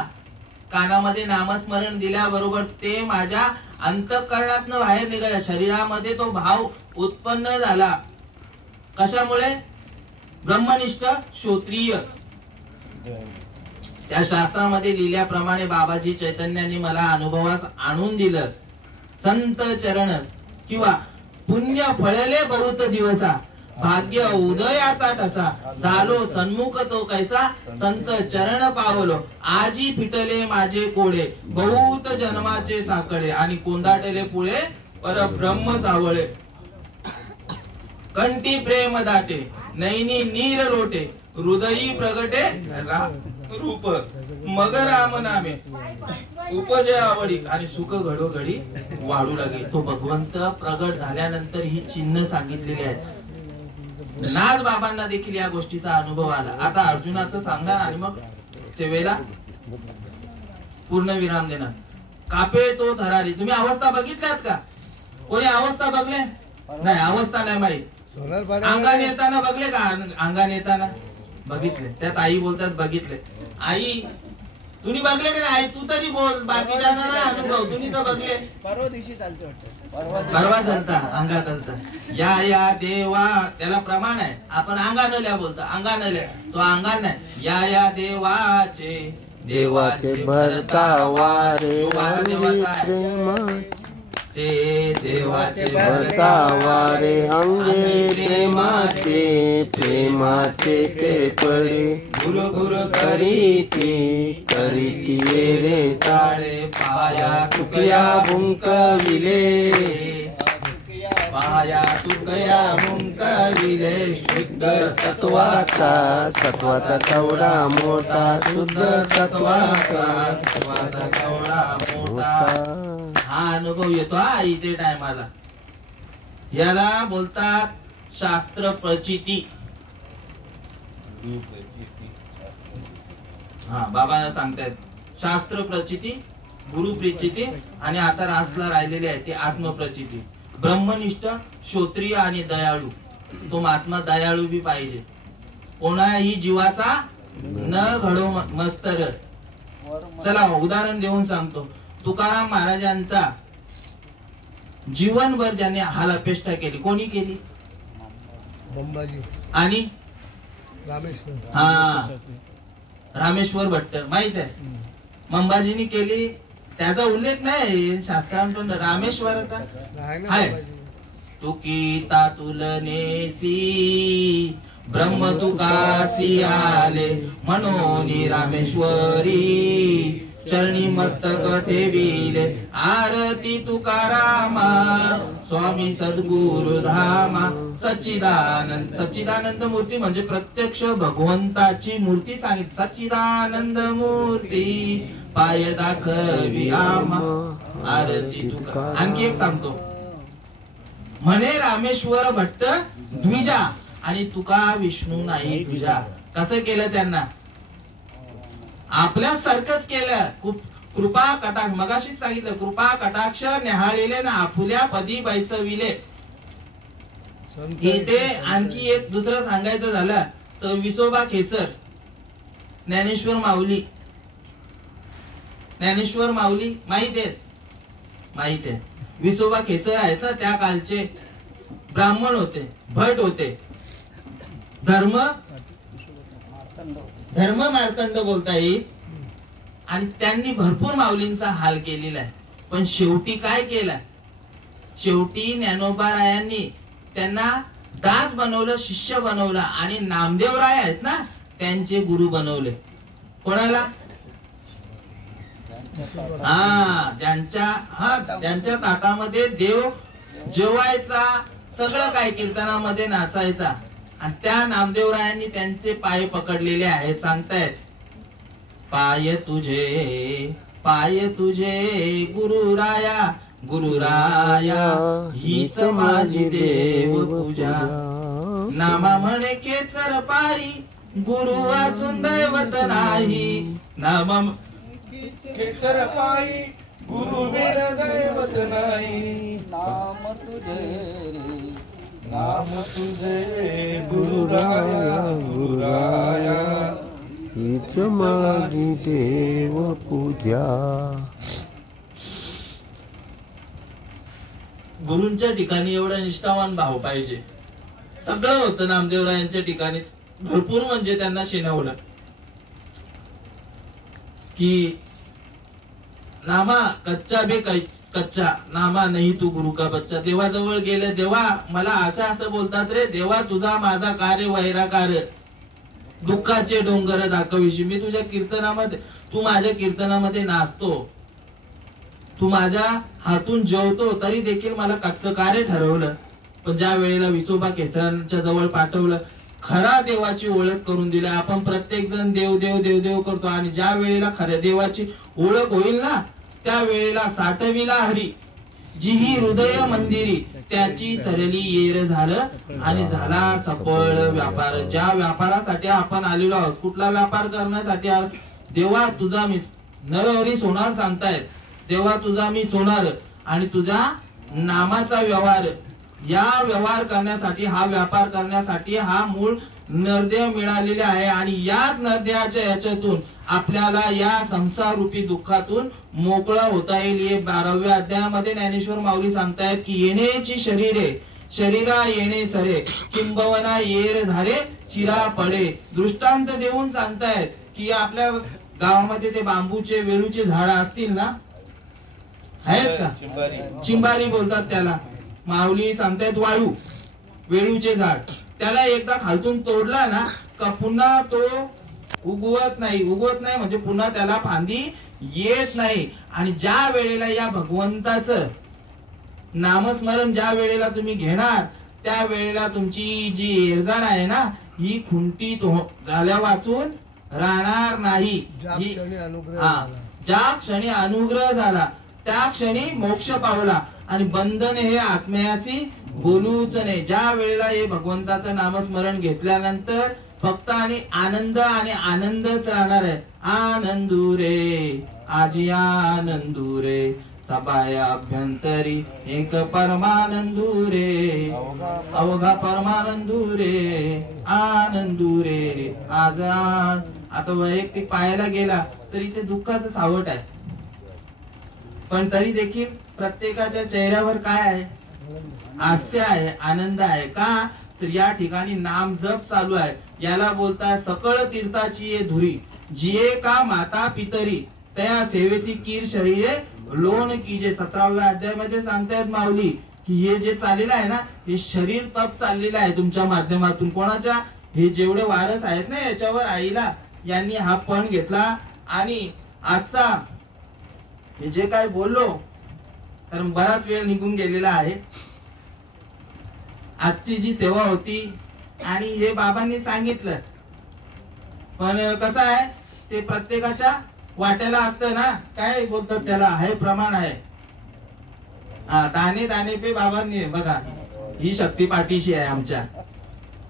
कानामध्ये नामस्मरण दिल्याबरोबर ते माझ्या अंतःकरणातनं बाहेर निघाला, शरीरामध्ये तो भाव उत्पन्न झाला. कशामुळे, ब्रह्मनिष्ठ क्षत्रिय. त्या शास्त्रामध्ये लिहिल्याप्रमाणे बाबाजी चैतन्यांनी मला अनुभवास आणून दिलं. संत चरण किंवा पुण्य फळले बहुत दिवसा, भाग्य उदयाचा ठसा, झालो सन्मुख तो कैसा, संत चरण पावलो आजी फिटले माझे कोडे, बहुत जन्माचे साकडे आणि कोंदाटले पुळे परब्रह्म सावळे. कंठी प्रेम दाटे नैनी नीर लोटे, हृदयी प्रगटे रूप, मग राम नामे उपजय आवडी आणि सुख घडोघडी वाढू लागे. तो भगवंत प्रगट झाल्यानंतर ही चिन्ह सांगितलेली आहेत. नाथ बाबांना देखील या गोष्टीचा अनुभव आला. आता अर्जुनाचं सांगणार आणि मग सेवेला पूर्ण विराम देणार. कापे तो थरारी. तुम्ही अवस्था बघितल्यात का? कोणी अवस्था बघले नाही? अवस्था नाही माहित. अंगाने येताना बघले का? अंगाने येताना बघितले. त्यात आई बोलतात बघितले. आई तुम्ही बघले की नाही? आई तू तरी बोल, बाकीच्या अनुभव तुम्ही तर बघले. परवा दिवशी चालते वाटतं, परवा चालता अंगा चालता. या देवा त्याला प्रमाण आहे. आपण अंगानं लिहा बोलतो, अंगानं लिहा. तो अंगान नाही. या देवाचे देवाचे भरता वारे देवाचे भरता वारे अंगे प्रेमाचे प्रेमाचे पेपडे गुरु गुरु करीती करीती रे ताळे पाया तुकया भुंकविले पाया तुकया मुंकविले शुद्ध सत्वाचा सत्वाचा कवडा मोठा शुद्ध सत्वाचा सत्वाचा कवडा मोठा. हा अनुभव येतो हा इथे टायमाला. याला बोलतात शास्त्र प्रचिती. हा बाबा सांगतायत शास्त्र प्रचिती, गुरु प्रचिती आणि आता रासला राहिलेली आहे ती आत्मप्रचिती. ब्रह्मनिष्ठ, श्रोत्रिय आणि दयाळू. तो महात्मा दयाळू बी पाहिजे. कोणाही जीवाचा न घडो मस्तर. चला उदाहरण देऊन सांगतो. तुकाराम महाराजांचा जीवनभर ज्याने हालअपेष्टा केली, कोणी केली? बंबाजी आणि रामेश्वर. हा, रामेश्वर भट्ट माहित आहे. मंबाजीनी केली, त्याचा उल्लेख नाही शास्त्रांत, पण रामेश्वराचा आहे ना आहे. बंबाजी. तुकीता तुलनेसी ब्रह्म तुकासी आले, म्हणून रामेश्वरी चरणी मस्तक ठेविले. आरती तुकारामा स्वामी सद्गुरु धामा. सच्चिदानंद, सच्चिदानंद मूर्ती म्हणजे प्रत्यक्ष भगवंताची मूर्ती सांगितली. सच्चिदानंद मूर्ती पाय दाखवी आम्हा. आरती तुका. आणखी एक सांगतो. म्हणे रामेश्वर भट्ट द्विजा, आणि तुका विष्णू नाही तुझा. कसं केलं त्यांना? आपल्यासारखंच केलं. कृपा कटाक्ष, मगाशीच सांगितलं, कृपा कटाक्ष न्याहाळिले ना आपुल्या पदी बैसविले. इथे आणखी एक दुसरं सांगायचं झालं तर विसोबा खेचर, ज्ञानेश्वर माऊली. ज्ञानेश्वर माऊली माहित आहे? माहित आहे. विसोबा खेचर आहेत ना, त्या कालचे ब्राह्मण होते, भट होते. धर्म मार्तंड बोलता येईल. आणि त्यांनी भरपूर माऊलींचा हाल केलेला आहे. पण शेवटी काय केलं? शेवटी ज्ञानोबारायांनी त्यांना दास बनवलं, शिष्य बनवलं, आणि नामदेवराय आहेत ना त्यांचे गुरु बनवले. कोणाला? ज्यांच्या ताटामध्ये देव जेवायचा, सगळं काय कीर्तनामध्ये नाचायचा. आणि त्या नामदेवरायांनी त्यांचे पाय पकडलेले आहेत. सांगतायत, पाय तुझे गुरुराया, गुरुराया हीच माझी देव पूजा. नामा म्हणे खेचर पायी, गुरु वाचून दैवत नाही. नामा खेचर पायी, गुरु बिन दैवत नाही. नाम तुझे, नाम तुझे गुरुराया, गुरुराया हीच माझी देव पूजा. गुरूंच्या ठिकाणी एवढा निष्ठावान भाव पाहिजे. सगळं होतं नामदेवरायांच्या ठिकाणी. भरपूर म्हणजे त्यांना शिनवलं की नामा कच्चा बे कच्चा, नामा नाही तू गुरु का बच्चा. देवाजवळ गेले, देवा मला असं बोलतात रे, देवा तुझा माझा कार्य वैराकार, दुःखाचे डोंगर दाखविशी. मी तुझ्या कीर्तनामध्ये, तू माझ्या कीर्तनामध्ये नाचतो, तू माझ्या हातून जेवतो, तरी देखील मला कच्चं कार्य ठरवलं. पण ज्या वेळेला विसोबा खेचरांच्या जवळ पाठवलं, खरा देवाची ओळख करून दिली. आपण प्रत्येक जण देव देव देव देव करतो, आणि ज्या वेळेला खऱ्या देवाची ओळख होईल ना, त्या वेळेला साठविला हरी जी ही हृदय मंदिरी, त्याची सरली येर झालं आणि झाला सफळ व्यापार. ज्या व्यापारासाठी आपण आलेलो आहोत, कुठला व्यापार करण्यासाठी आहोत? देवा तुझा मी नरहरी सोनार सांगतायत, देवा तुझा मी सोनार, आणि तुझा नामाचा व्यवहार. या व्यवहार करण्यासाठी, हा व्यापार करण्यासाठी हा मूळ नरदेह मिळालेले आहे. आणि याच नरदेहाच्या याच्यातून आपल्याला या संसार रूपी दुःखातून मोकळा होता येईल. हे 12व्या अध्यायामध्ये ज्ञानेश्वर माऊली सांगतायत की येण्याची शरीरे, शरीरा येणे सरे, किंबवना येर धारे चिरा पडे. दृष्टांत देऊन सांगतायत की आपल्या गावामध्ये ते बांबूचे, वेलूचे झाड असतील ना, आहेत का? चिंबारी बोलतात त्याला. माऊली सांगतायत वाळू, वेळूचे झाड, त्याला एकदा खालतून तोडला ना का पुन्हा तो उगवत नाही. उगवत नाही म्हणजे पुन्हा त्याला फांदी येत नाही. आणि ज्या वेळेला या भगवंताचं नामस्मरण ज्या वेळेला तुम्ही घेणार, त्या वेळेला तुमची जी एरदार आहे ना, ही खुंटी झाल्या वाचून राहणार नाही. ज्या क्षणी अनुग्रह झाला त्या क्षणी मोक्ष पावला. आणि बंधन हे आत्म्याशी बोलूच नाही. ज्या वेळेला हे भगवंताचं नामस्मरण घेतल्यानंतर फक्त आणि आनंदच राहणार आहे. आनंदू रे आजी आनंदू रे, सभाया अभ्यंतरी एक परमानंदू रे, अवघा परमानंदू रे, आनंदू रे. आज आता वैयक्तिक पाहायला गेला तरी ते दुःखाचं सावट आहे, पण तरी देखील प्रत्येकाच्या चेहऱ्यावर काय आहे? हास्य आहे, आनंद आहे. का तर या ठिकाणी नाम जप चालू आहे. याला बोलतात सकळ तीर्थाची ये धुरी, जिये का माता पितरी त्या सेवेची कीर शरीरे लोण कीजे. 17व्या अध्यायामध्ये सांगतायत माऊली की हे जे चाललेलं आहे ना, हे शरीर तप चाललेलं आहे तुमच्या माध्यमातून. कोणाच्या? हे जेवढे वारस आहेत ना याच्यावर आईला यांनी हा पण घेतला. आणि आजचा हे जे काय बोललो, कारण बराच वेळ निघून गेलेला आहे. आजची जी सेवा होती आणि हे बाबांनी सांगितलं, पण कसं आहे ते प्रत्येकाच्या वाट्याला असतं ना. काय बोलतात त्याला? आहे प्रमाण आहे. दाणे दाणे पे बाबांनी बघा, ही शक्ती पाठीशी आहे आमच्या.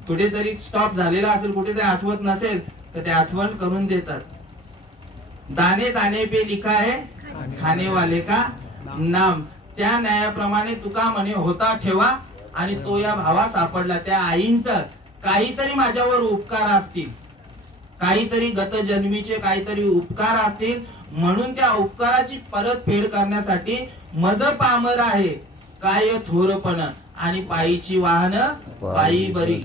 कुठेतरी स्टॉप झालेला असेल, कुठेतरी आठवत नसेल तर ते आठवण करून देतात. दाणे दाणे पे लिखा है खाने वाले का नाम. त्या न्यायाप्रमाणे तुका म्हणे होता ठेवा, आणि तो या भावा सापडला. त्या आईंचं काहीतरी माझ्यावर उपकार असतील, काहीतरी गत जन्मीचे काहीतरी उपकार असतील, म्हणून त्या उपकाराची परतफेड करण्यासाठी मज पामर आहे काय थोरपण, आणि पायीची वाहन पायी बरी.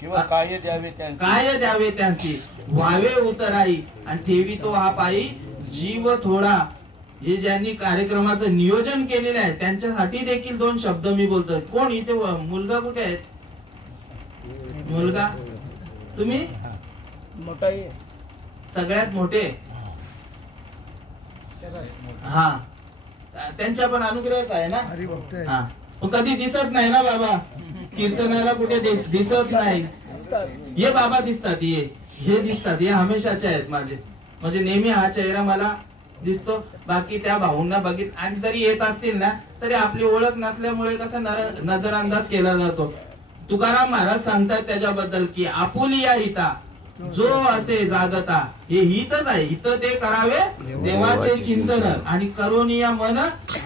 किंवा काय द्यावे त्यांचे, काय द्यावे त्यांची व्हावे उतराई, आणि ठेवी तो हा पायी जीव थोडा. हे ज्यांनी कार्यक्रमाचं नियोजन केलेलं आहे त्यांच्यासाठी देखील दोन शब्द मी बोलतोय. कोण इथे? मुलगा कुठे आहे? मुलगा तुम्ही मोठा आहे, सगळ्यात मोठे. हा, त्यांच्या पण अनुग्रहच आहे ना. हरिभक्त आहे. हा, पण कधी दिसत नाही ना बाबा कीर्तनाला, कुठे दिसत नाही. हे बाबा दिसतात, हे दिसतात, हे हमेशाचे आहेत माझे. म्हणजे नेहमी हा चेहरा मला दिसतो. बाकी त्या भाऊंना बघित, आणि जरी येत असतील ना तरी आपली ओळख नसल्यामुळे कसं नजरअंदाज केला जातो. तुकाराम महाराज सांगतात त्याच्याबद्दल की आपुलिया हिता जो असे जागता. हे हितच आहे, हित ते करावे देवाचे चिंतन, आणि करोनिया मन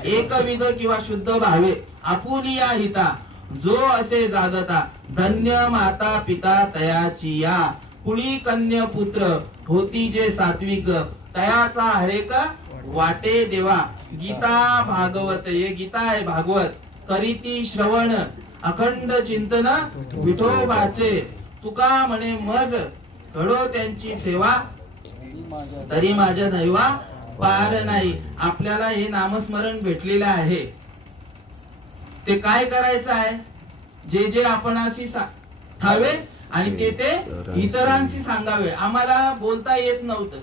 एकविध किंवा शुद्ध भावे. आपुलिया हिता जो असे जागता, धन्य माता पिता तयाची या. कुळी कन्या पुत्र होती जे सात्विक, तयाचा हरेक वाटे देवा. गीता भागवत, हे गीता आहे भागवत, करीती श्रवण अखंड चिंतन विठोबाचे. तुका म्हणे मग घडो त्यांची सेवा, तरी माझ्या दैवा पार नाही. आपल्याला हे नामस्मरण भेटलेलं आहे, ते काय करायचं आहे? जे जे आपण अशी ठावे आणि ते इतरांशी सांगावे. आम्हाला बोलता येत नव्हतं,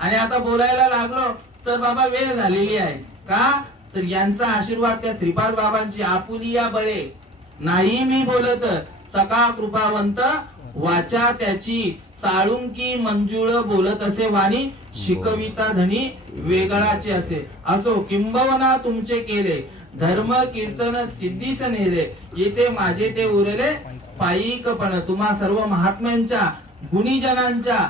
आणि आता बोलायला लागलो तर बाबा वेळ झालेली आहे. का तर यांचा आशीर्वाद त्या श्रीपाद बाबांची आपुलिया बळे. नाही मी बोलत सका कृपावंत वाचा त्याची, साळुंकी मंजुळ बोलत असे वाणी, शिकविता धनी वेगळाचे असे. असो किंबवना तुमचे केले, धर्म कीर्तन सिद्धीस नेले. येथे माझे ते उरले पायिकपण. तुम्हा सर्व महात्म्यांच्या, गुणीजनांच्या,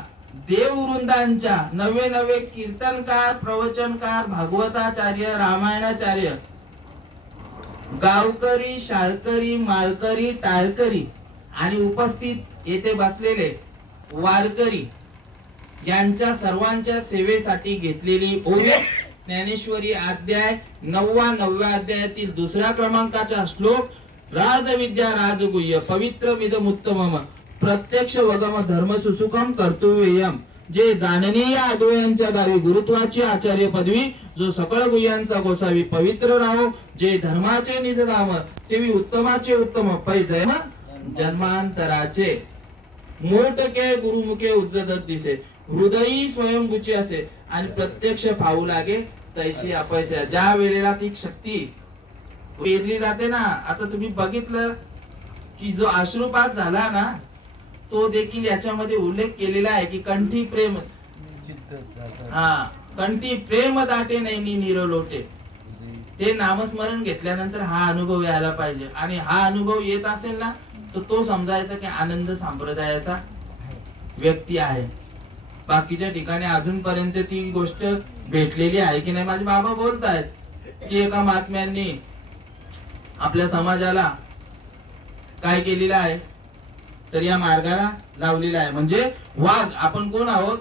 देववृंदांच्या, नवे नवे कीर्तनकार, प्रवचनकार, भागवताचार्य, रामायणाचार्य, गावकरी, शाळकरी, मालकरी, टाळकरी, आणि उपस्थित येथे बसलेले वारकरी यांच्या सर्वांच्या सेवेसाठी घेतलेली ओवी. ज्ञानेश्वरी अध्याय 9व्या अध्यायातील 2ऱ्या क्रमांकाचा श्लोक. राजविद्या राजगुह्य पवित्र विदमुत्तमम प्रत्यक्ष वगम धर्म सुसुखम कर्तव्यम. जे जाणनीय आगव्यांच्या गावी गुरुत्वाची आचार्य पदवी, जो सकळ गुह्यांचा गोसावी पवित्र राहो. जे धर्माचे निजधाम तेवी उत्तमाचे उत्तम पै जन्म जन्मांतराचे. मोठके गुरुमुखे उज्जत दिसे, हृदयी स्वयंभूचे असे, आणि प्रत्यक्ष पाहू लागे तैशी अपयश. ज्या वेळेला ती शक्ती पेरली जाते ना, आता तुम्ही बघितलं की जो अश्रुपात झाला ना, तो देखील याच्यामध्ये उल्लेख केलेला आहे की कंठी प्रेम, कंठी प्रेम दाटे नाही निरलोटे. ते नामस्मरण घेतल्यानंतर हा अनुभव यायला पाहिजे, आणि हा अनुभव येत असेल ना तर तो समजायचा की आनंद संप्रदायाचा व्यक्ती आहे. बाकीच्या ठिकाणी अजूनपर्यंत ती गोष्ट भेटलेली आहे की नाही. माझे बाबा बोलतायत की एका महात्म्यांनी आपल्या समाजाला काय केलेलं आहे, तर या मार्गाला लावलेला आहे. म्हणजे वाघ, आपण कोण आहोत,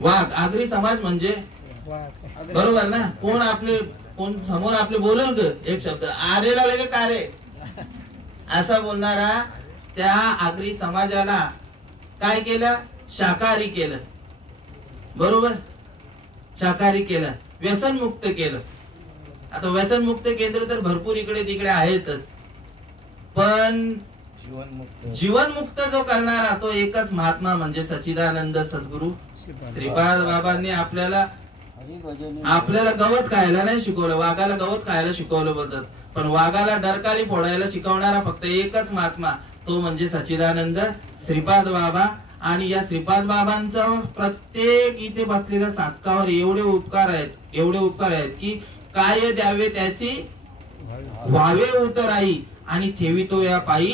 वाघ. आगरी समाज म्हणजे बरोबर ना. कोण आपले, कोण समोर आपले बोलल ग एक शब्द आरेला लगे का रे असा बोलणारा त्या आगरी समाजाला काय केलं, शाकाहारी केलं. बरोबर, शाकाहारी केलं, व्यसनमुक्त केलं. आता व्यसनमुक्त केंद्र तर भरपूर इकडे तिकडे आहेतच, पण जीवनमुक्त जो करणारा तो एकच महात्मा म्हणजे सच्चिदानंद सद्गुरु श्रीपाद बाबांनी आपल्याला गवत खायला नाही शिकवलं, वाघाला गवत खायला शिकवलं बोलतात. पण वाघाला डरकाली फोडायला शिकवणारा फक्त एकच महात्मा, तो म्हणजे सच्चिदानंद श्रीपाद बाबा. आणि या श्रीपाद बाबांचा प्रत्येक इथे बसलेल्या साधकावर एवढे उपकार आहेत की काय द्यावे त्याची व्हावे उतराई, आणि ठेवितो या पायी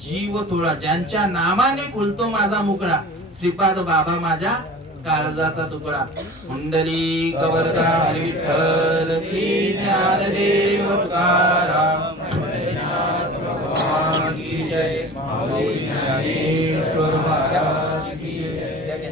जीव थोडा. ज्यांच्या नामाने खुलतो माझा मुकळा, श्रीपाद बाबा माझ्या काळजाचा तुकडा. कुंडली कवरदा हरी विठ्ठल श्री ज्ञानदेव तुकाराम भगवान की जय. माऊली ज्ञानेश्वर महाराज की जय.